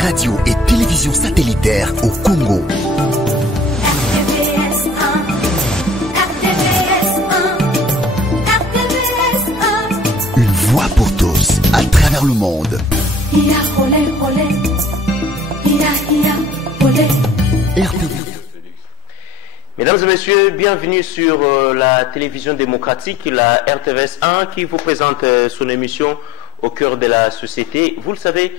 radio et télévision satellitaire au Congo. Une voix pour tous à travers le monde. Mesdames et messieurs, bienvenue sur la télévision démocratique, la RTVS 1, qui vous présente son émission Au cœur de la société. Vous le savez,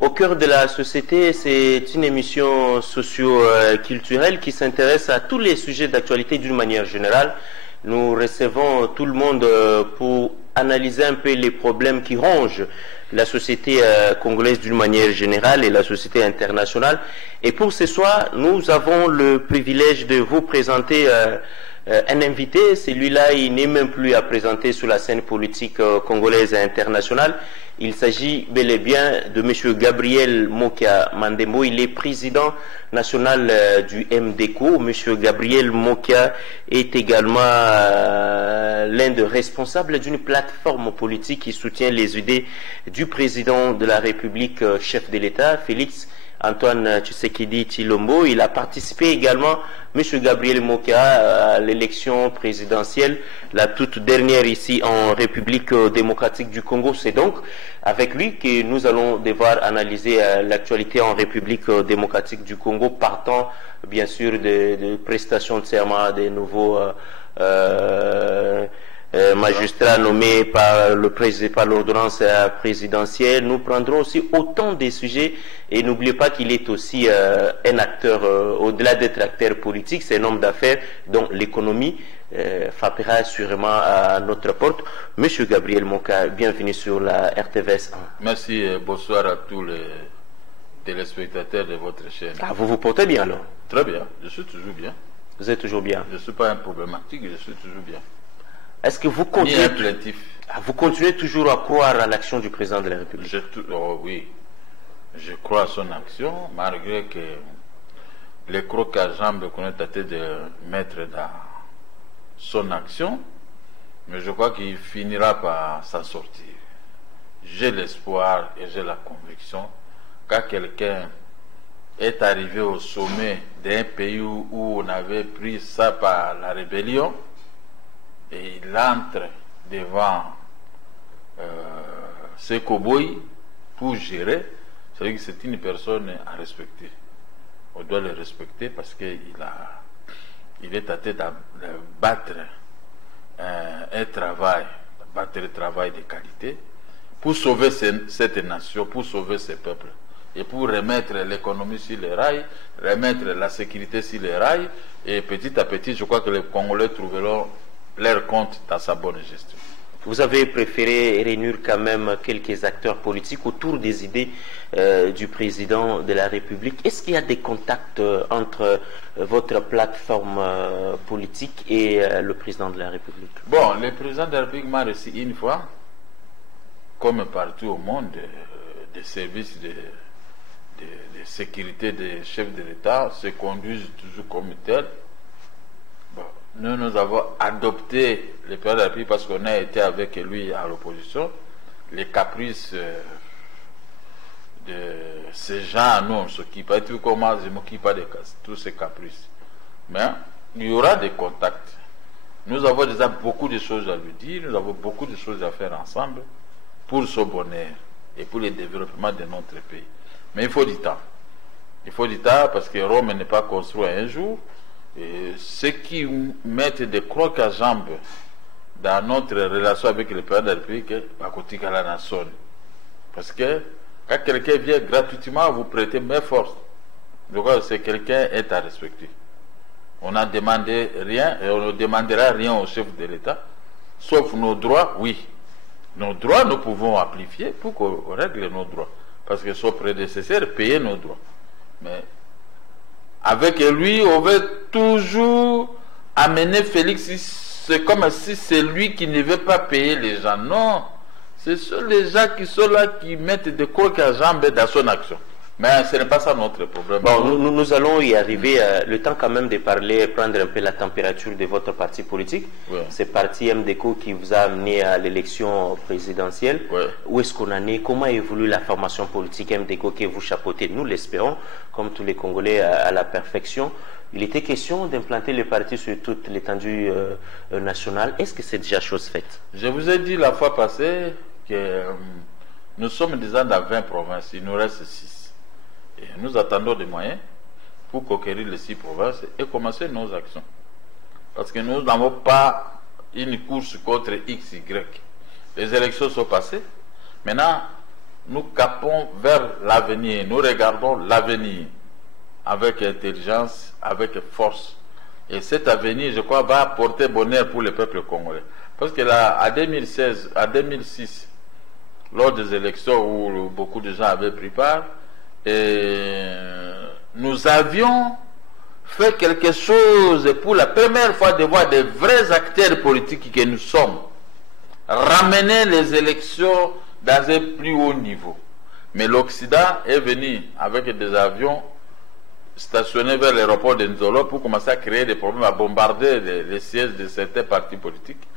Au cœur de la société, c'est une émission socio-culturelle qui s'intéresse à tous les sujets d'actualité d'une manière générale. Nous recevons tout le monde pour analyser un peu les problèmes qui rongent la société congolaise d'une manière générale et la société internationale. Et pour ce soir, nous avons le privilège de vous présenter un invité. Celui-là, il n'est même plus à présenter sur la scène politique congolaise et internationale. Il s'agit bel et bien de M. Gabriel Mokia Mandembo. Il est président national du MDECO. M. Gabriel Mokia est également l'un des responsables d'une plateforme politique qui soutient les idées du président de la République, chef de l'État, Félix Antoine Tshisekedi Tshilombo. Il a participé également, M. Gabriel Mokia, à l'élection présidentielle, la toute dernière ici en République démocratique du Congo. C'est donc avec lui que nous allons devoir analyser l'actualité en République démocratique du Congo, partant bien sûr de prestations de serment des nouveaux magistrats nommés par l'ordonnance présidentielle. Nous prendrons aussi autant des sujets et n'oubliez pas qu'il est aussi un acteur, au-delà d'être acteur politique, c'est un homme d'affaires dont l'économie frappera sûrement à notre porte. Monsieur Gabriel Mokia, bienvenue sur la RTVS 1. Merci et bonsoir à tous les téléspectateurs de votre chaîne. Ah, vous vous portez bien alors? Très bien, je suis toujours bien. Vous êtes toujours bien? Je ne suis pas un problématique, je suis toujours bien. Est-ce que vous continuez, vous continuez toujours à croire à l'action du président de la République? Oui, je crois à son action, malgré que les crocs à jambes qu'on est tenté de mettre dans son action, mais je crois qu'il finira par s'en sortir. J'ai l'espoir et j'ai la conviction quand quelqu'un est arrivé au sommet d'un pays où on avait pris ça par la rébellion, et il entre devant ces cow-boys pour gérer, c'est-à-dire que c'est une personne à respecter. On doit le respecter parce qu'il est tenté de battre un travail de qualité pour sauver cette nation, pour sauver ces peuples et pour remettre l'économie sur les rails, remettre la sécurité sur les rails, et petit à petit, je crois que les Congolais trouveront leur compte dans sa bonne gestion. Vous avez préféré réunir quand même quelques acteurs politiques autour des idées du président de la République. Est-ce qu'il y a des contacts entre votre plateforme politique et le président de la République? Bon, le président de la République m'a reçu une fois, comme partout au monde, des services de sécurité des chefs de l'État se conduisent toujours comme tels. Bon, nous avons adopté le président de la République parce qu'on a été avec lui à l'opposition. Les caprices de ces gens, nous on s'occupe pas. Tu comment je m'occupe pas de tous ces caprices. Mais il y aura des contacts. Nous avons déjà beaucoup de choses à lui dire. Nous avons beaucoup de choses à faire ensemble pour son bonheur et pour le développement de notre pays. Mais il faut du temps. Il faut du temps parce que Rome n'est pas construit un jour. Et ceux qui mettent des crocs à jambes dans notre relation avec le président de la République, à côté de la nation. Parce que quand quelqu'un vient gratuitement, vous prêtez main force. Je crois que c'est quelqu'un est à respecter. On n'a demandé rien et on ne demandera rien au chef de l'État, sauf nos droits, oui. Nos droits, nous pouvons amplifier pour qu'on règle nos droits. Parce que son prédécesseur payait nos droits. Mais avec lui, on veut toujours amener Félix. C'est comme si c'est lui qui ne veut pas payer les gens. Non, ce sont les gens qui sont là qui mettent des crocs à jambes dans son action. Mais ce n'est pas ça notre problème. Bon, nous allons y arriver. Le temps quand même de parler, prendre un peu la température de votre parti politique. Ouais. C'est parti MDECO qui vous a amené à l'élection présidentielle. Ouais. Où est-ce qu'on en est? Comment évolue la formation politique MDECO que vous chapeautez? Nous l'espérons, comme tous les Congolais, à la perfection. Il était question d'implanter le parti sur toute l'étendue nationale. Est-ce que c'est déjà chose faite? Je vous ai dit la fois passée que nous sommes déjà dans 20 provinces. Il nous reste 6. Et nous attendons des moyens pour conquérir les 6 provinces et commencer nos actions. Parce que nous n'avons pas une course contre X, Y. Les élections sont passées. Maintenant, nous capons vers l'avenir. Nous regardons l'avenir avec intelligence, avec force. Et cet avenir, je crois, va porter bonheur pour le peuple congolais. Parce que là, à 2006, lors des élections où beaucoup de gens avaient pris part, et nous avions fait quelque chose pour la première fois de voir des vrais acteurs politiques que nous sommes ramener les élections dans un plus haut niveau. Mais l'Occident est venu avec des avions stationnés vers l'aéroport de Nzolo pour commencer à créer des problèmes, à bombarder les sièges de certains partis politiques.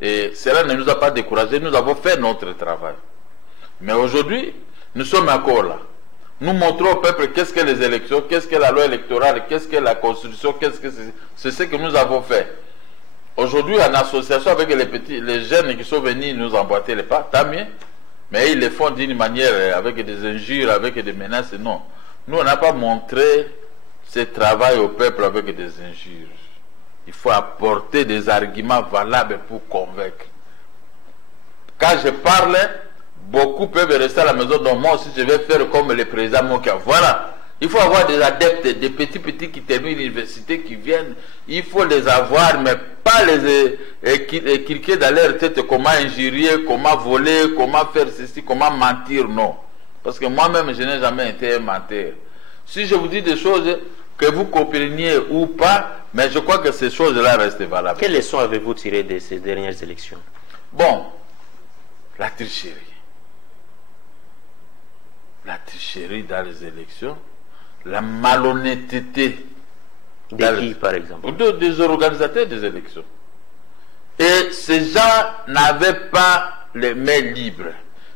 Et cela ne nous a pas découragés, nous avons fait notre travail. Mais aujourd'hui, nous sommes encore là. Nous montrons au peuple qu'est-ce que les élections, qu'est-ce que la loi électorale, qu'est-ce que la constitution, qu'est-ce que c'est ce que nous avons fait. Aujourd'hui, en association avec les jeunes qui sont venus nous emboîter les pas, tant mieux. Mais ils le font d'une manière, avec des injures, avec des menaces, non. Nous, on n'a pas montré ce travail au peuple avec des injures. Il faut apporter des arguments valables pour convaincre. Quand je parle, beaucoup peuvent rester à la maison, donc moi aussi je vais faire comme le président Mokia. Voilà. Il faut avoir des adeptes, des petits qui terminent l'université, qui viennent. Il faut les avoir, mais pas les cliquer dans leur tête comment injurier, comment voler, comment faire ceci, comment mentir, non. Parce que moi-même, je n'ai jamais été un menteur. Si je vous dis des choses, que vous compreniez ou pas, mais je crois que ces choses-là restent valables. Quelles leçons avez-vous tirées de ces dernières élections? Bon, la tricherie. La tricherie dans les élections, la malhonnêteté. De qui, par exemple? Des organisateurs des élections. Et ces gens n'avaient pas les mains libres.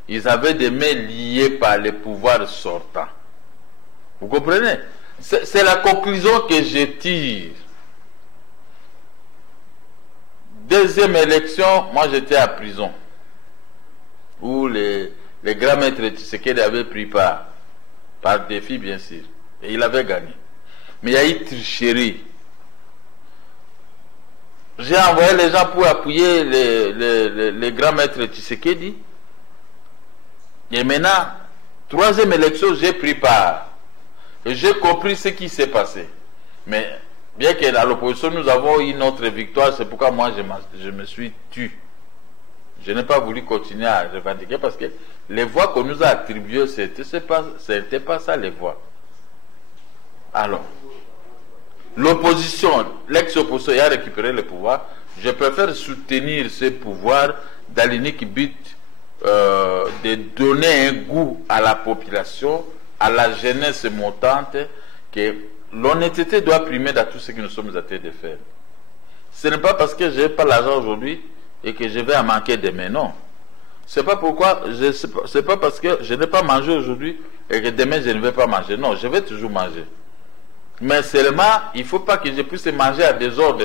Ils avaient des mains liées par les pouvoirs sortants. Vous comprenez? C'est la conclusion que je tire. Deuxième élection, moi j'étais à prison. Où les grands maîtres Tshisekedi avaient pris part. Par défi, bien sûr. Et il avait gagné. Mais il y a eu tricherie. J'ai envoyé les gens pour appuyer les grands maîtres Tshisekedi. Et maintenant, troisième élection, j'ai pris part. Et j'ai compris ce qui s'est passé. Mais bien que dans l'opposition, nous avons eu notre victoire, c'est pourquoi moi je me suis tué. Je n'ai pas voulu continuer à revendiquer parce que les voix qu'on nous a attribuées, c'était pas ça les voix. Alors, l'opposition, l'ex-opposition a récupéré le pouvoir. Je préfère soutenir ce pouvoir dans l'unique but de donner un goût à la population, à la jeunesse montante, que l'honnêteté doit primer dans tout ce que nous sommes en train de faire. Ce n'est pas parce que je n'ai pas l'argent aujourd'hui et que je vais en manquer demain, non. C'est pas pourquoi, c'est pas parce que je n'ai pas mangé aujourd'hui et que demain je ne vais pas manger. Non, je vais toujours manger. Mais seulement, il ne faut pas que je puisse manger à désordre.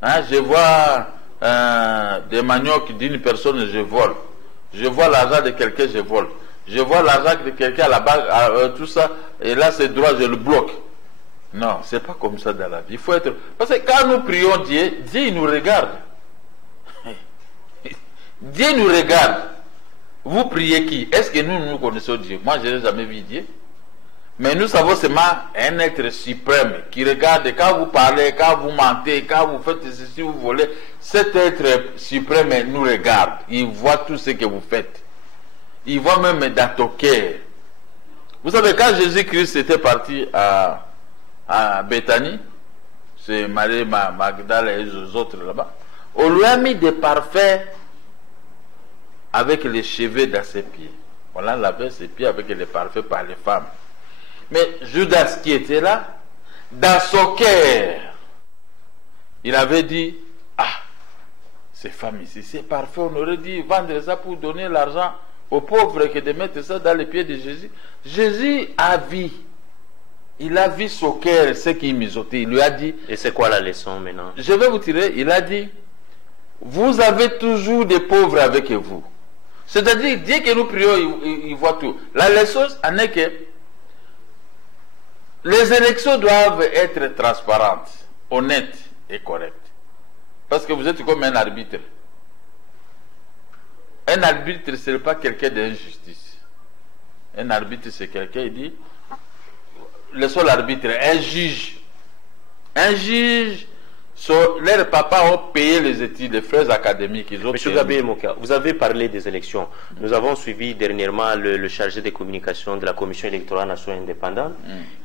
Hein, je vois des maniocs d'une personne, je vole. Je vois l'argent de quelqu'un, je vole. Je vois l'argent de quelqu'un à la banque, tout ça, et là c'est droit, je le bloque. Non, c'est pas comme ça dans la vie. Il faut être. Parce que quand nous prions Dieu, Dieu il nous regarde. Dieu nous regarde. Vous priez qui? Est-ce que nous connaissons Dieu? Moi, je n'ai jamais vu Dieu. Mais nous savons seulement un être suprême qui regarde quand vous parlez, quand vous mentez, quand vous faites ceci, vous volez. Cet être suprême nous regarde. Il voit tout ce que vous faites. Il voit même dans ton cœur. Vous savez, quand Jésus-Christ était parti à Béthanie, c'est Marie Magdala et les autres là-bas, on lui a mis des parfums avec les cheveux dans ses pieds. On a lavé ses pieds avec les parfums par les femmes. Mais Judas qui était là, dans son cœur, il avait dit, ah, ces femmes ici, c'est parfait, on aurait dit vendre ça pour donner l'argent aux pauvres que de mettre ça dans les pieds de Jésus. Jésus a vu, il a vu son cœur, ce qui mijotait. Il lui a dit... Et c'est quoi la leçon maintenant? Je vais vous tirer, il a dit, vous avez toujours des pauvres avec vous. C'est-à-dire, dès que nous prions, il voit tout. La leçon en est que les élections doivent être transparentes, honnêtes et correctes. Parce que vous êtes comme un arbitre. Un arbitre, ce n'est pas quelqu'un d'injustice. Un arbitre, c'est quelqu'un qui dit, le seul arbitre, un juge. Un juge, leurs papas ont payé les études, les frais académiques. Monsieur Gabriel Mokia, vous avez parlé des élections. Nous avons suivi dernièrement le chargé des communications de la Commission électorale nationale indépendante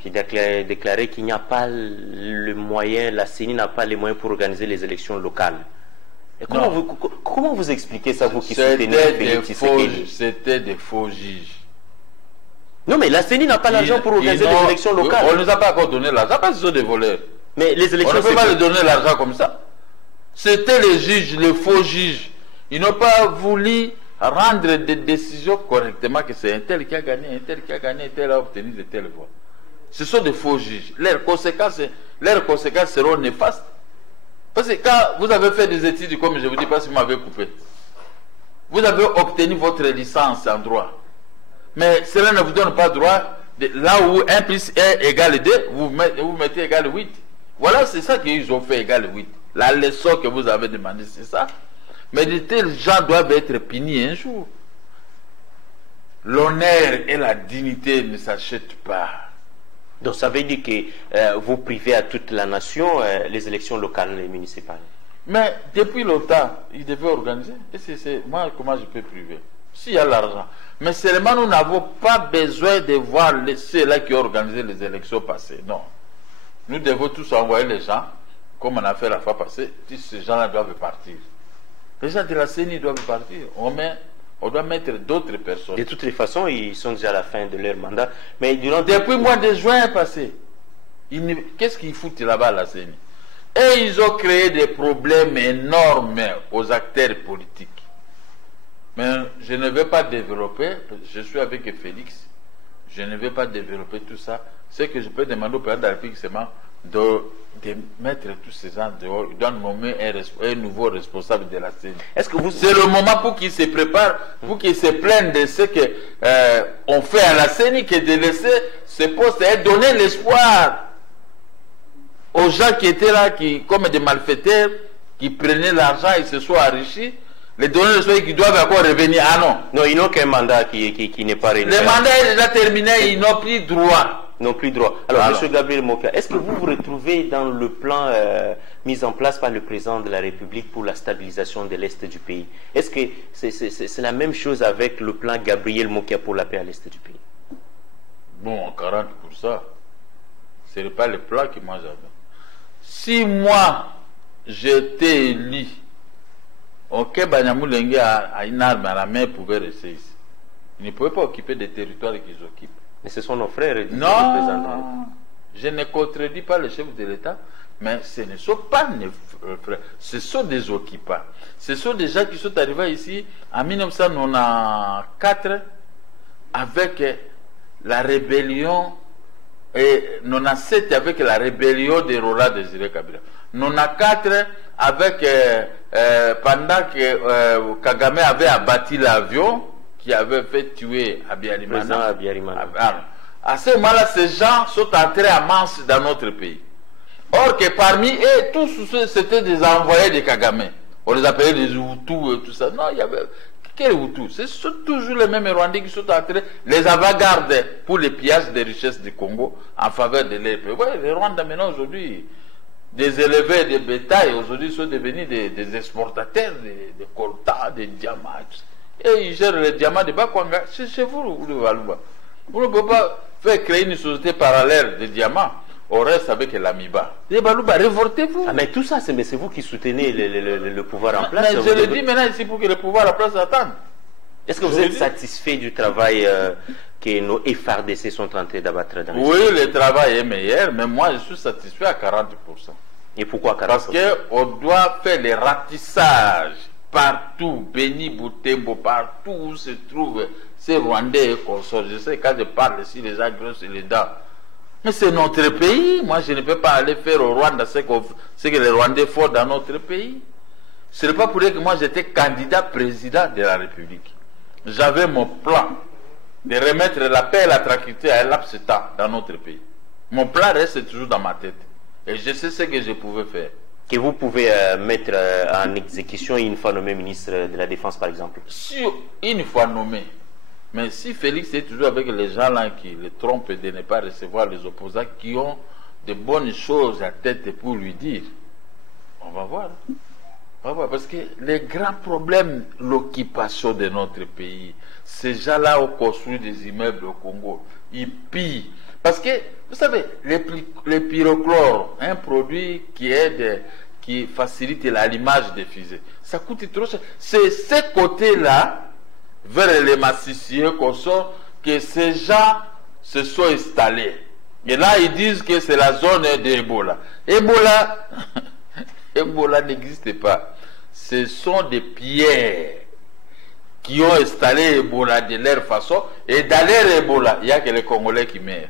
qui a déclaré qu'il n'y a pas le moyen, la CENI n'a pas les moyens pour organiser les élections locales. Et comment vous expliquez ça, vous qui soutenez Félix Tshisekedi? C'était des faux juges. Non, mais la CENI n'a pas l'argent pour organiser les élections locales. On ne nous a pas encore donné l'argent parce qu'ils sont des voleurs. Mais les élections, on ne peut pas leur donner l'argent comme ça. C'était les juges, les faux juges. Ils n'ont pas voulu rendre des décisions correctement, que c'est un tel qui a gagné, un tel qui a gagné, un tel a obtenu de telles voix. Ce sont des faux juges. Leurs conséquences seront néfastes. Parce que quand vous avez fait des études, comme je vous dis, parce que vous m'avez coupé, vous avez obtenu votre licence en droit. Mais cela ne vous donne pas droit, là où 1 plus 1 égale 2, vous mettez égale 8. Voilà, c'est ça qu'ils ont fait égale 8. La leçon que vous avez demandé, c'est ça. Mais de tels gens doivent être punis un jour. L'honneur et la dignité ne s'achètent pas. Donc ça veut dire que vous privez à toute la nation les élections locales et municipales. Mais depuis longtemps, ils devaient organiser. Et moi, comment je peux priver? S'il y a l'argent. Mais seulement nous n'avons pas besoin de voir ceux-là qui ont organisé les élections passées. Non. Nous devons tous envoyer les gens, comme on a fait la fois passée, si ces gens-là doivent partir. Les gens de la CENI doivent partir. On doit mettre d'autres personnes. De toutes les façons, ils sont déjà à la fin de leur mandat. Mais depuis le mois de juin passé, qu'est-ce qu'ils foutent là-bas à la CENI? Et ils ont créé des problèmes énormes aux acteurs politiques. Mais je ne vais pas développer, je suis avec Félix, je ne vais pas développer tout ça. Ce que je peux demander au président de la République, c'est de mettre tous ces gens dehors. Il doit nommer un nouveau responsable de la CENI. C'est le moment pour qu'il se prépare, pour qu'il se plaigne de ce qu'on fait à la CENI, que de laisser ce poste et donner l'espoir aux gens qui étaient là, comme des malfaiteurs, qui prenaient l'argent et se sont enrichis. Les données qui doivent encore revenir. Ah non. Non, ils n'ont qu'un mandat qui n'est pas réalisé. Le mandat est déjà terminé, ils n'ont plus droit. Non plus droit. Alors, M. Gabriel Mokia, est-ce que vous vous retrouvez dans le plan mis en place par le président de la République pour la stabilisation de l'Est du pays? Est-ce que c'est la même chose avec le plan Gabriel Mokia pour la paix à l'Est du pays? Bon, 40%, ce n'est pas le plan que moi j'avais. Si moi, j'étais élu, ok, Banyamulenge a une arme à la main, pouvait rester ici. Il ne pouvait pas occuper des territoires qu'ils occupent. Mais ce sont nos frères. Non, je ne contredis pas le chef de l'État, mais ce ne sont pas nos frères, ce sont des occupants. Ce sont des gens qui sont arrivés ici en 1994 avec la rébellion, et 97 avec la rébellion de Laurent Désiré Kabila. 94 avec, pendant que Kagame avait abattu l'avion qui avait fait tuer Abiyarimana. À ce moment-là, ces gens sont entrés en masse dans notre pays. Or que parmi eux, tous c'était des envoyés de Kagame. On les appelait des Hutus et tout ça. Non, il y avait... Quel Hutus? Ce sont toujours les mêmes Rwandais qui sont entrés, les avant-gardes pour les pillages des richesses du Congo en faveur de leur pays. Ouais, les Rwandais maintenant aujourd'hui, des éleveurs de bétail, aujourd'hui sont devenus des exportateurs de coltan, de diamants. Et ils gèrent les diamants de Bakwanga. C'est chez vous, le Waluba. Vous ne pouvez pas faire créer une société parallèle de diamants. On reste avec l'Amiba. Les Balouba, révoltez-vous. Ah, mais tout ça, c'est vous qui soutenez le pouvoir en place. Mais je le dis maintenant ici pour que le pouvoir en place attende. Est-ce que vous êtes satisfait du travail que nos FRDC sont en train d'abattre dans Oui, le travail est meilleur, mais moi je suis satisfait à 40%. Et pourquoi 40%? Parce qu'on doit faire les ratissages partout, Béni, Boutembo, partout où se trouvent ces Rwandais et consorts. Je sais, quand je parle ici, les gens grossent les dents. Mais c'est notre pays. Moi, je ne peux pas aller faire au Rwanda ce que les Rwandais font dans notre pays. Ce n'est pas pour dire que moi, j'étais candidat président de la République. J'avais mon plan de remettre la paix et la tranquillité à un laps de temps dans notre pays. Mon plan reste toujours dans ma tête. Et je sais ce que je pouvais faire. Que vous pouvez mettre en exécution une fois nommé ministre de la Défense, par exemple? Si une fois nommé, mais si Félix est toujours avec les gens là qui le trompent de ne pas recevoir les opposants qui ont de bonnes choses à tête pour lui dire, on va voir. On va voir, parce que les grands problèmes, l'occupation de notre pays, ces gens-là ont construit des immeubles au Congo, ils pillent. Parce que, vous savez, les pyrochlore, un produit qui facilite l'allumage des fusées, ça coûte trop cher. C'est ce côté-là, vers les massiciers qu'on sort, que ces gens se sont installés. Et là, ils disent que c'est la zone d'Ebola. Ebola n'existe pas. Ce sont des pierres qui ont installé Ebola de leur façon. Et dans leur Ebola, il n'y a que les Congolais qui meurent.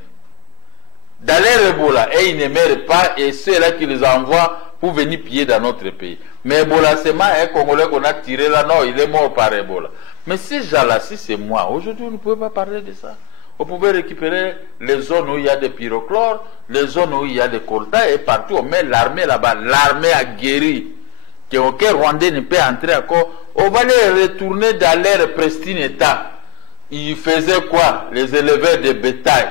Dans leur Ebola, et ils ne meurent pas, et c'est là qui les envoient pour venir piller dans notre pays. Mais Ebola, c'est moi, un Congolais qu'on a tiré là, non, il est mort par Ebola. Mais ces gens-là, si c'est moi, aujourd'hui, on ne pouvait pas parler de ça. On pouvait récupérer les zones où il y a des pyrochlores, les zones où il y a des coltas, et partout, on met l'armée là-bas. L'armée a guéri. Qu'aucun Rwandais ne peut entrer encore. On va les retourner dans leur pristine état. Ils faisaient quoi? Les éleveurs de bétail.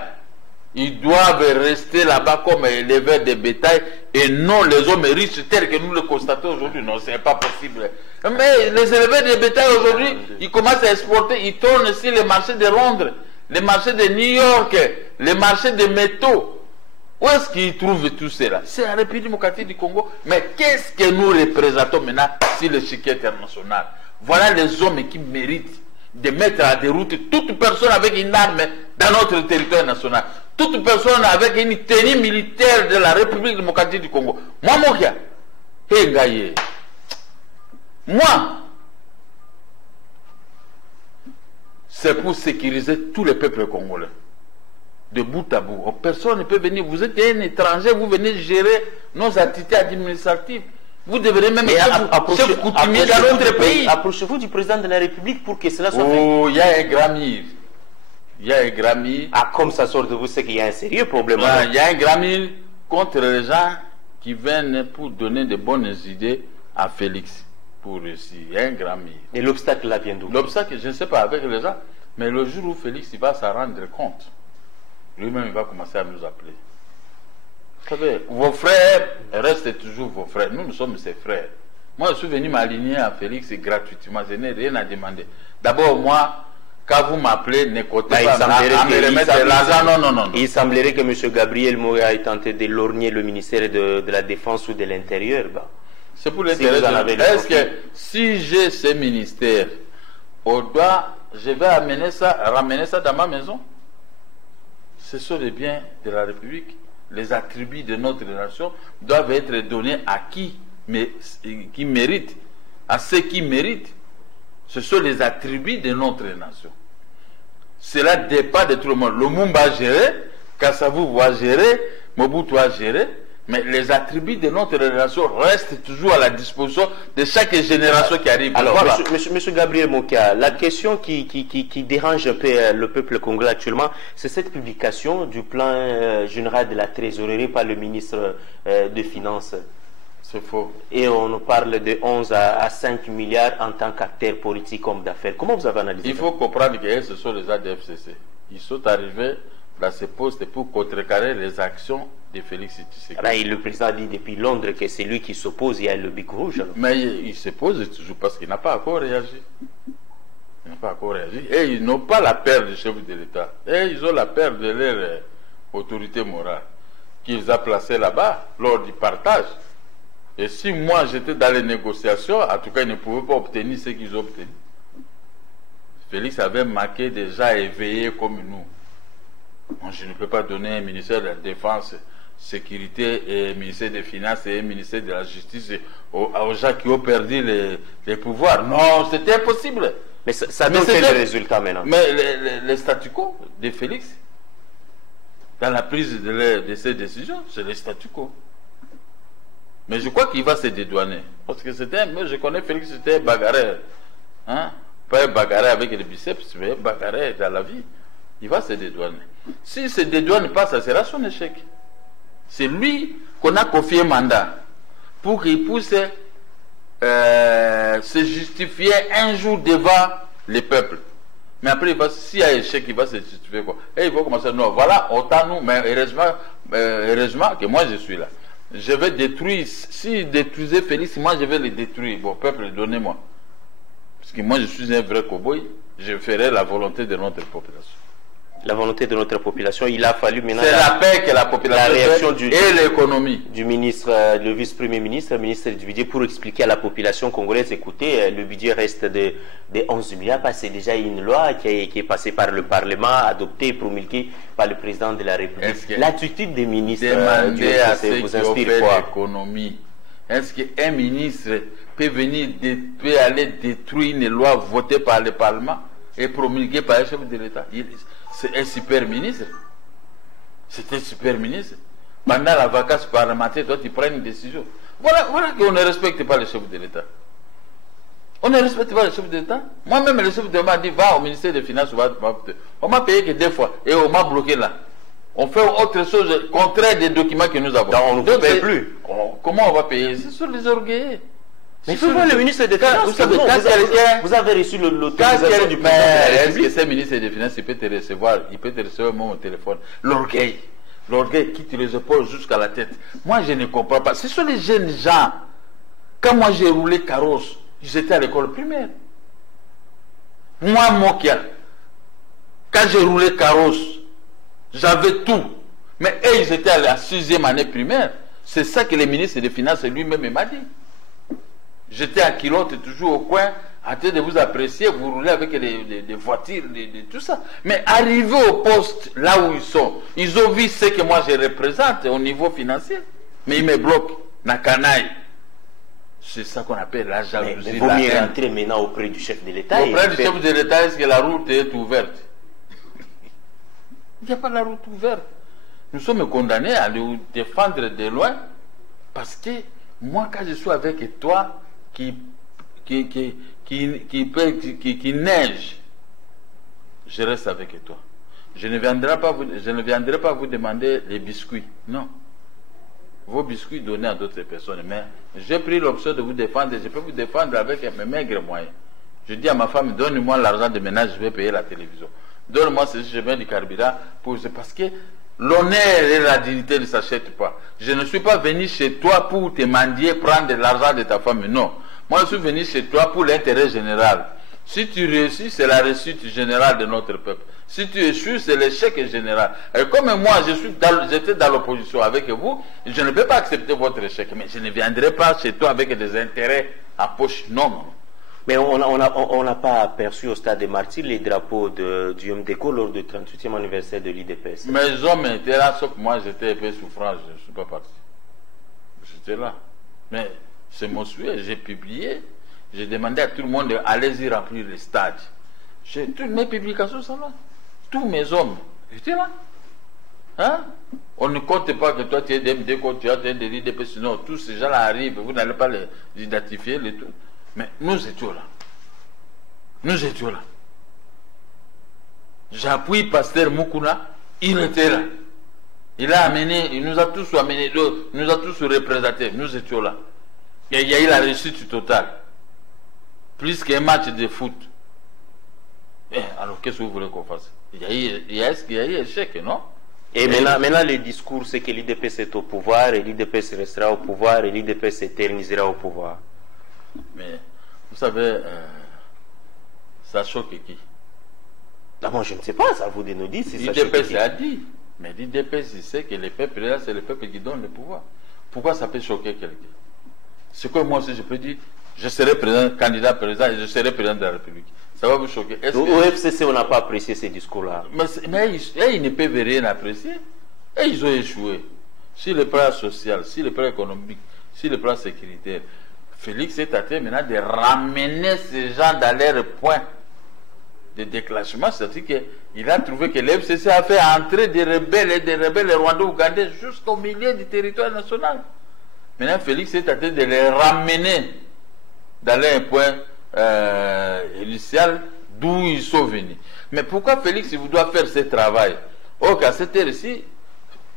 Ils doivent rester là-bas comme éleveurs de bétail et non les hommes riches tels que nous le constatons aujourd'hui. Non, ce n'est pas possible. Mais les éleveurs de bétail aujourd'hui, ils commencent à exporter, ils tournent sur les marchés de Londres, les marchés de New York, les marchés de métaux. Où est-ce qu'ils trouvent tout cela? C'est la République démocratique du Congo. Mais qu'est-ce que nous représentons maintenant sur l'échiquier international? Voilà les hommes qui méritent de mettre à déroute toute personne avec une arme dans notre territoire national. Toute personne avec une tenue militaire de la République démocratique du Congo. Moi, Mokia, moi, c'est pour sécuriser tout le peuple congolais. De bout à bout. Personne ne peut venir. Vous êtes un étranger, vous venez gérer nos activités administratives. Vous devrez même chef coutumier dans notre pays. Approchez-vous du président de la République pour que cela soit fait. Oh, il y a un grand mire. Il y a un grand mire. Ah, comme ça sort de vous, c'est qu'il y a un sérieux problème. Il y a un grand mire contre les gens qui viennent pour donner de bonnes idées à Félix. Pour réussir. Il y a un grand mire. Et l'obstacle là vient d'où? L'obstacle, je ne sais pas, avec les gens. Mais le jour où Félix il va s'en rendre compte, lui-même il va commencer à nous appeler. Vous savez, vos frères restent toujours vos frères. Nous sommes ses frères. Moi, je suis venu m'aligner à Félix gratuitement. Je n'ai rien à demander. D'abord, moi, quand vous m'appelez, n'écoutez pas à me remettre l'argent. Non. Il semblerait que M. Gabriel Moya ait tenté de lorgner le ministère de la Défense ou de l'Intérieur. C'est pour l'intérêt Est-ce que si j'ai ce ministère, je vais ramener ça dans ma maison? Ce sont les biens de la République. Les attributs de notre nation doivent être donnés à qui mérite, à ceux qui méritent. Ce sont les attributs de notre nation. Cela dépend de tout le monde. Le Lumumba a géré, Kasavubu va gérer, Mobutu a géré, mais les attributs de notre nation restent toujours à la disposition de chaque génération qui arrive. Alors, voilà. Monsieur Gabriel Mokia, la question qui dérange un peu le peuple congolais actuellement, c'est cette publication du plan général de la trésorerie par le ministre des Finances. C'est faux. Et on nous parle de 11 à 5 milliards en tant qu'acteur politique, homme d'affaires. Comment vous avez analysé ça? Il faut comprendre que ce sont les ADFCC. Ils sont arrivés dans ces postes pour contrecarrer les actions de Félix Tshisekedi. Le président dit depuis Londres que c'est lui qui s'oppose, il y a le bic rouge. Alors. Mais il s'oppose toujours parce qu'il n'a pas encore réagi. Il n'a pas encore réagi. Et ils n'ont pas la peur du chef de l'État. Et ils ont la peur de leur autorité morale qu'ils ont placée là-bas lors du partage. Et si moi j'étais dans les négociations, en tout cas ils ne pouvaient pas obtenir ce qu'ils ont obtenu. Félix avait marqué déjà éveillé comme nous. Moi, je ne peux pas donner un ministère de la Défense, Sécurité et ministère des Finances et un ministère de la Justice aux gens qui ont perdu les pouvoirs. Non, c'était impossible. Mais ça donne quel résultat maintenant? Mais le statu quo de Félix, dans la prise de ces décisions, c'est le statu quo. Mais je crois qu'il va se dédouaner. Parce que moi je connais Félix, c'était un bagarreur. Hein? Pas un bagarreur avec les biceps, mais un bagarreur dans la vie. Il va se dédouaner. S'il se dédouane pas, ça sera son échec. C'est lui qu'on a confié un mandat pour qu'il puisse se justifier un jour devant le peuple. Mais après, s'il y a échec, il va se justifier quoi? Et il va commencer, non, voilà, autant nous, mais heureusement que moi je suis là. Je vais détruire, si détruisez Félix, moi je vais le détruire. Bon, peuple, donnez-moi. Parce que moi je suis un vrai cow-boy, je ferai la volonté de notre population. La volonté de notre population, il a fallu maintenant... C'est la paix que la population la réaction fait et l'économie. Du ministre, le vice-premier ministre, ministre du budget, pour expliquer à la population congolaise, écoutez, le budget reste de 11 milliards, parce que c'est déjà une loi qui est passée par le Parlement, adoptée et promulguée par le président de la République. L'attitude des ministres du FCC vous qui ont inspire fait quoi? l'économie. Est-ce qu'un ministre peut peut aller détruire une loi votée par le Parlement et promulguée par le chef de l'État? C'est un super ministre. C'est un super ministre. Pendant la vacance parlementaire, toi, tu prends une décision. Voilà qu'on ne respecte pas le chef de l'État. On ne respecte pas le chef de l'État. Moi-même, le chef de l'État m'a dit, va au ministère des Finances. On m'a payé que 2 fois et on m'a bloqué là. On fait autre chose contraire des documents que nous avons. Donc on ne paye plus. Comment on va payer? C'est sur les orgueillers. Mais il faut voir le ministre des Finances. Vous avez reçu l'autorisation du président de la République. Est-ce que ce ministre des Finances, il peut te recevoir même au téléphone? L'orgueil qui te les épaules jusqu'à la tête. Moi, je ne comprends pas. Ce sont les jeunes gens. Quand moi j'ai roulé carrosse, j'étais à l'école primaire. Moi, Mokia, quand j'ai roulé carrosse, j'avais tout. Mais eux, ils étaient à la 6e année primaire. C'est ça que le ministre des Finances lui-même m'a dit. J'étais à Kilote, toujours au coin, en train de vous apprécier, vous roulez avec des voitures, tout ça. Mais arrivé au poste, là où ils ont vu ce que moi je représente au niveau financier. Mais ils me bloquent, Nakanaï. C'est ça qu'on appelle la jalousie. Mais vous mieux rentrer maintenant auprès du chef de l'État. Auprès du chef de l'État, est-ce que la route est ouverte? Il n'y a pas la route ouverte. Nous sommes condamnés à nous défendre de loin parce que moi, quand je suis avec toi, qui neige, je reste avec toi. Je ne viendrai pas vous demander les biscuits. Non. Vos biscuits donnés à d'autres personnes. Mais j'ai pris l'option de vous défendre. Je peux vous défendre avec mes maigres moyens. Je dis à ma femme, donne-moi l'argent de ménage, je vais payer la télévision. Donne-moi si je mets du carburant. Parce que l'honneur et la dignité ne s'achètent pas. Je ne suis pas venu chez toi pour te mendier, prendre de l'argent de ta femme. Non. Moi, je suis venu chez toi pour l'intérêt général. Si tu réussis, c'est la réussite générale de notre peuple. Si tu échoues, c'est l'échec général. Et comme moi, j'étais dans l'opposition avec vous, je ne peux pas accepter votre échec. Mais je ne viendrai pas chez toi avec des intérêts à poche. Non, non. Mais on n'a pas aperçu au stade des Martyrs les drapeaux du MDECO lors du 38e anniversaire de l'IDPS. Mes hommes étaient là, sauf moi, j'étais un peu souffrant, je ne suis pas parti. J'étais là. Mais c'est mon souhait, j'ai publié, j'ai demandé à tout le monde allez-y remplir les stades. Toutes mes publications sont là. Tous mes hommes étaient là. Hein? On ne compte pas que toi tu es MDECO, tu as de l'IDPS, sinon tous ces gens-là arrivent, vous n'allez pas les identifier, les tout. Mais nous étions là. Nous étions là. J'appuie Pasteur Mukuna, il était là. Il a amené, il nous a tous amené, il nous a tous représentés. Nous étions là. Et il y a eu la réussite totale. Plus qu'un match de foot. Alors qu'est-ce que vous voulez qu'on fasse? Il y a eu échec, non? Et maintenant, le discours, c'est que l'IDPS est au pouvoir, et l'IDPS restera au pouvoir, et l'IDPS s'éternisera au pouvoir. Mais, vous savez, ça choque qui? Ah, moi, je ne sais pas, c'est à vous de nous dire si ça choque qui. L'IDPS a dit, mais l'IDPS, il sait que le peuple là, c'est le peuple qui donne le pouvoir. Pourquoi ça peut choquer quelqu'un? C'est que moi aussi, je peux dire, je serai candidat président et je serai président de la République. Ça va vous choquer. Au FCC, on n'a pas apprécié ces discours-là. Mais ils ne peuvent rien apprécier. Et ils ont échoué. Sur le plan social, sur le plan économique, sur le plan sécuritaire. Félix est tenté maintenant de ramener ces gens dans leur point de déclenchement. C'est-à-dire qu'il a trouvé que l'FCC a fait entrer des rebelles et des rebelles rwandais-ougandais jusqu'au milieu du territoire national. Maintenant, Félix est tenté de les ramener dans leur point initial d'où ils sont venus. Mais pourquoi Félix vous doit faire ce travail? Oh, qu'à cette heure-ci,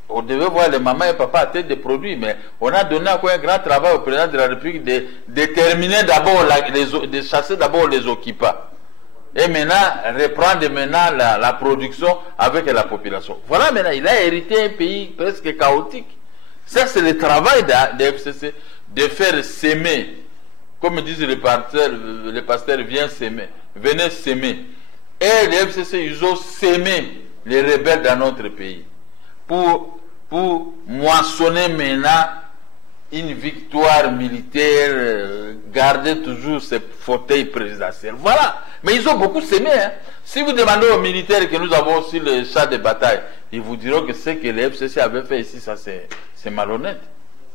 on devait voir les mamans et papas à tête de produits, mais on a donné encore un grand travail au président de la République de déterminer d'abord, de chasser d'abord les occupants. Et maintenant, reprendre maintenant la production avec la population. Voilà, maintenant, il a hérité un pays presque chaotique. Ça, c'est le travail de FCC, de faire s'aimer. Comme disent les pasteurs, viens s'aimer, venez s'aimer. Et les FCC, ils ont s'aimé les rebelles dans notre pays. Pour moissonner maintenant une victoire militaire, garder toujours ce fauteuil présidentiel. Voilà. Mais ils ont beaucoup s'aimé. Hein. Si vous demandez aux militaires que nous avons sur le champ de bataille, ils vous diront que ce que les FCC avaient fait ici, ça c'est malhonnête.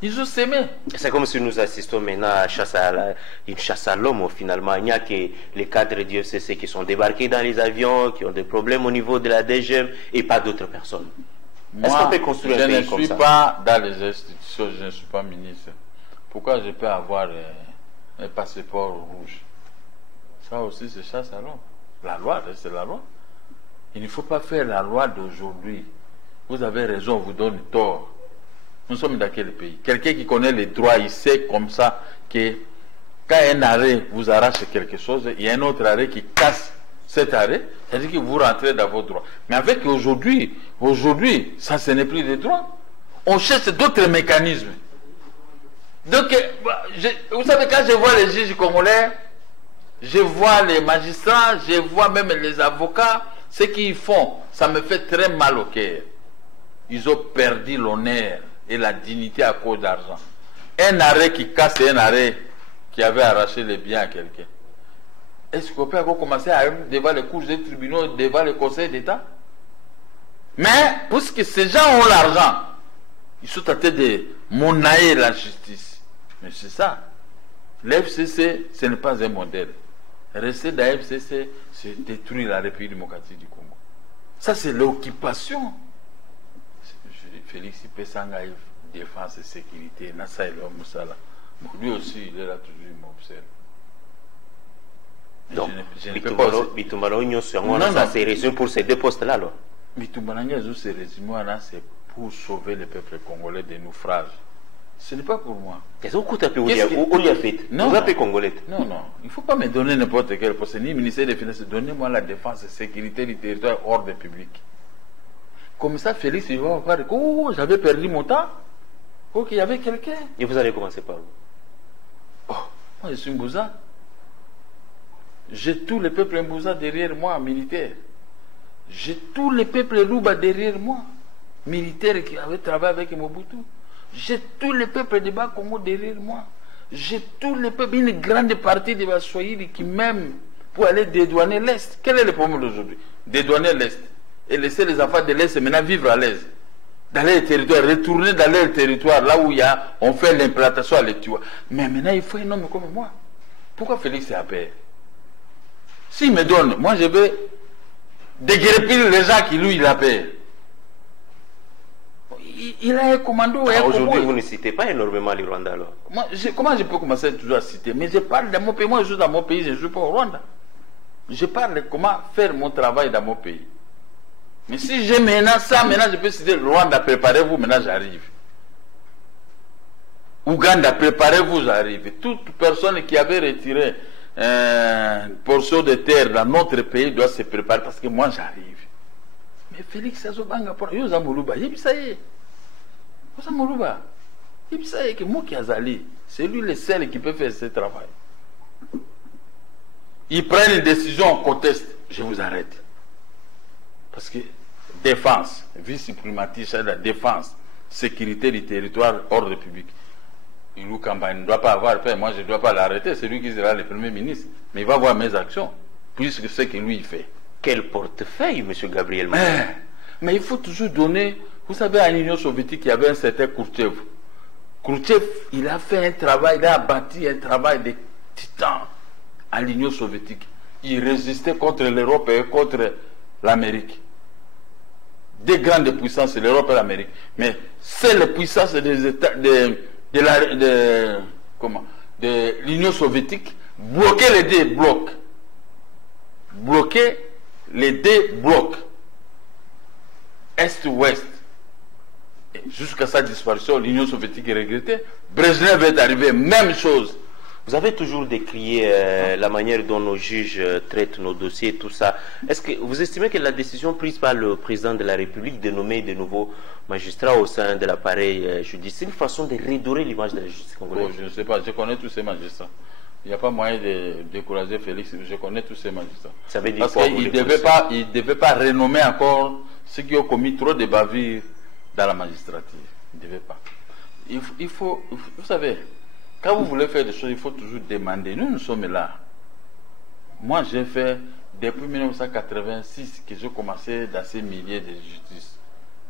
Ils ont s'aimé. C'est comme si nous assistons maintenant à une chasse à l'homme finalement. Il n'y a que les cadres du FCC qui sont débarqués dans les avions, qui ont des problèmes au niveau de la DGM et pas d'autres personnes. Est-ce qu'on peut construire un pays comme ça? Je ne suis pas dans les institutions, je ne suis pas ministre. Pourquoi je peux avoir un passeport rouge? Ça aussi, c'est chasse à l'homme. La loi, c'est la loi. Il ne faut pas faire la loi d'aujourd'hui. Vous avez raison, on vous donne tort. Nous sommes dans quel pays? Quelqu'un qui connaît les droits, il sait comme ça que quand un arrêt vous arrache quelque chose, il y a un autre arrêt qui casse cet arrêt, c'est-à-dire que vous rentrez dans vos droits. Mais avec aujourd'hui, ça ce n'est plus des droits. On cherche d'autres mécanismes. Donc, vous savez, quand je vois les juges congolais, je vois les magistrats, je vois même les avocats, ce qu'ils font, ça me fait très mal au cœur. Ils ont perdu l'honneur et la dignité à cause d'argent. Un arrêt qui casse un arrêt qui avait arraché les biens à quelqu'un. Est-ce qu'on peut encore commencer à aller devant les cours des tribunaux, devant le Conseil d'État? Mais, puisque ces gens ont l'argent, ils sont tentés de monnayer la justice. Mais c'est ça. L'FCC, ce n'est pas un modèle. Rester dans l'FCC, c'est détruire la République démocratique du Congo. Ça, c'est l'occupation. Félix Pesanga défense et sécurité, Nassa et l'homme Moussala. Lui aussi, il est là toujours, il m'observe. Donc, Bitumbalonyo, c'est résumé pour ces deux postes-là, alors. Bitumbalonyo, c'est résumé, c'est pour sauver le peuple congolais des naufrages. Ce n'est pas pour moi. Qu'est-ce qu'on lui a fait? Non, non. Il ne faut pas me donner n'importe quel poste, ni ministère des Finances. Donnez-moi la défense et sécurité du territoire hors de public. Comme ça, Félix, il va voir, oh, j'avais perdu mon temps. Oh, qu'il y avait quelqu'un. Et vous allez commencer par où? Oh, moi, je suis Mbouza. J'ai tout le peuple Mbouza derrière moi, militaire. J'ai tout le peuple Louba derrière moi, militaire qui avait travaillé avec Mobutu. J'ai tout le peuple de Bas-Congo derrière moi. J'ai tout le peuple, une grande partie de Baswahili qui m'aime pour aller dédouaner l'Est. Quel est le problème d'aujourd'hui? Dédouaner l'Est. Et laisser les enfants de l'Est maintenant vivre à l'aise. Dans leur territoire, retourner dans leur territoire, là où on fait l'implantation à l'Étude. Mais maintenant, il faut un homme comme moi. Pourquoi Félix est à paix? S'il me donne, moi je vais déguerpir les gens qui lui, il a paix. Il a un commando. Aujourd'hui, vous ne citez pas énormément le Rwanda alors. Moi, comment je peux commencer toujours à citer? Mais je parle de mon pays. Moi, je suis dans mon pays, je ne suis pas au Rwanda. Je parle de comment faire mon travail dans mon pays. Mais si j'ai maintenant ça, maintenant je peux citer le Rwanda, préparez-vous, maintenant j'arrive. Ouganda, préparez-vous, j'arrive. Toute personne qui avait retiré une portion de terre dans notre pays doit se préparer parce que moi j'arrive. Mais Félix Azobanga, Yoza Moulouba, Yébissaye. Yoza Moulouba, Yébissaye, que moi qui azali, c'est lui le seul qui peut faire ce travail. Il prend une décision, on conteste, je vous arrête. Parce que défense, vice primatique, c'est la défense, sécurité du territoire hors république. Ilou Kamba ne doit pas avoir peur. Moi, je ne dois pas l'arrêter. C'est lui qui sera le Premier ministre. Mais il va voir mes actions, puisque c'est ce que lui il fait. Quel portefeuille, M. Gabriel? Mais il faut toujours donner... Vous savez, à l'Union soviétique, il y avait un certain Khrouchtchev. Khrouchtchev, il a fait un travail, il a bâti un travail de titan à l'Union soviétique. Il résistait contre l'Europe et contre l'Amérique. Deux grandes puissances, l'Europe et l'Amérique. Mais c'est la puissance des États, de l'Union soviétique, bloquer les deux blocs. Bloquer les deux blocs. Est-Ouest. Jusqu'à sa disparition, l'Union soviétique est regrettée. Brezhnev est arrivé, même chose. Vous avez toujours décrié la manière dont nos juges traitent nos dossiers, tout ça. Est-ce que vous estimez que la décision prise par le président de la République de nommer de nouveaux magistrats au sein de l'appareil judiciaire, c'est une façon de redorer l'image de la justice congolaise? Je ne sais pas, je connais tous ces magistrats. Il n'y a pas moyen de décourager Félix, je connais tous ces magistrats. Ça veut dire parce quoi, qu'il ne devait pas renommer encore ceux qui ont commis trop de bavures dans la magistrature. Il ne devait pas. Il faut, vous savez, quand vous voulez faire des choses, il faut toujours demander. Nous sommes là. Moi, j'ai fait, depuis 1986, que j'ai commencé dans ces milliers de justice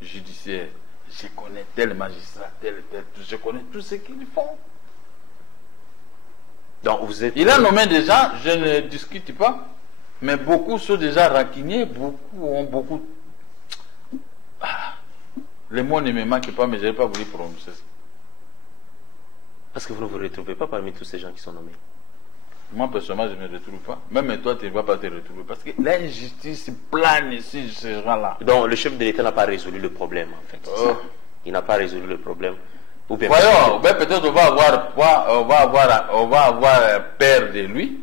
judiciaire. Je connais tel magistrat, tel, je connais tout ce qu'ils font. Donc vous êtes... Il a nommé des gens, je ne discute pas, mais beaucoup sont déjà rancuniers, beaucoup ont beaucoup... Les mots ne me manquent pas, mais je n'ai pas voulu prononcer ça. Parce que vous ne vous retrouvez pas parmi tous ces gens qui sont nommés. Moi, personnellement, je ne me retrouve pas. Même toi, tu ne vas pas te retrouver. Parce que l'injustice plane ici, ces gens-là. Donc, le chef de l'État n'a pas résolu le problème, en fait. Il n'a pas résolu le problème. Ou bien voyons, peut-être on va avoir peur de lui.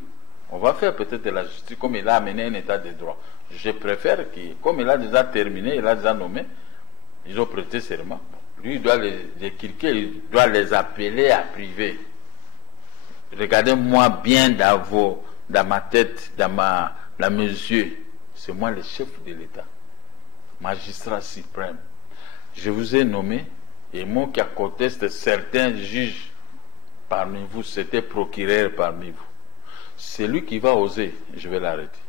On va faire peut-être de la justice comme il a amené un état de droit. Je préfère que, comme il a déjà terminé, il a déjà nommé, ils ont prêté serment. Lui, il doit les kirker, il doit les appeler à privé. Regardez-moi bien dans ma tête, dans mes yeux. C'est moi le chef de l'État, magistrat suprême. Je vous ai nommé, et moi qui conteste certains juges parmi vous, c'était procureur parmi vous. C'est lui qui va oser, je vais l'arrêter.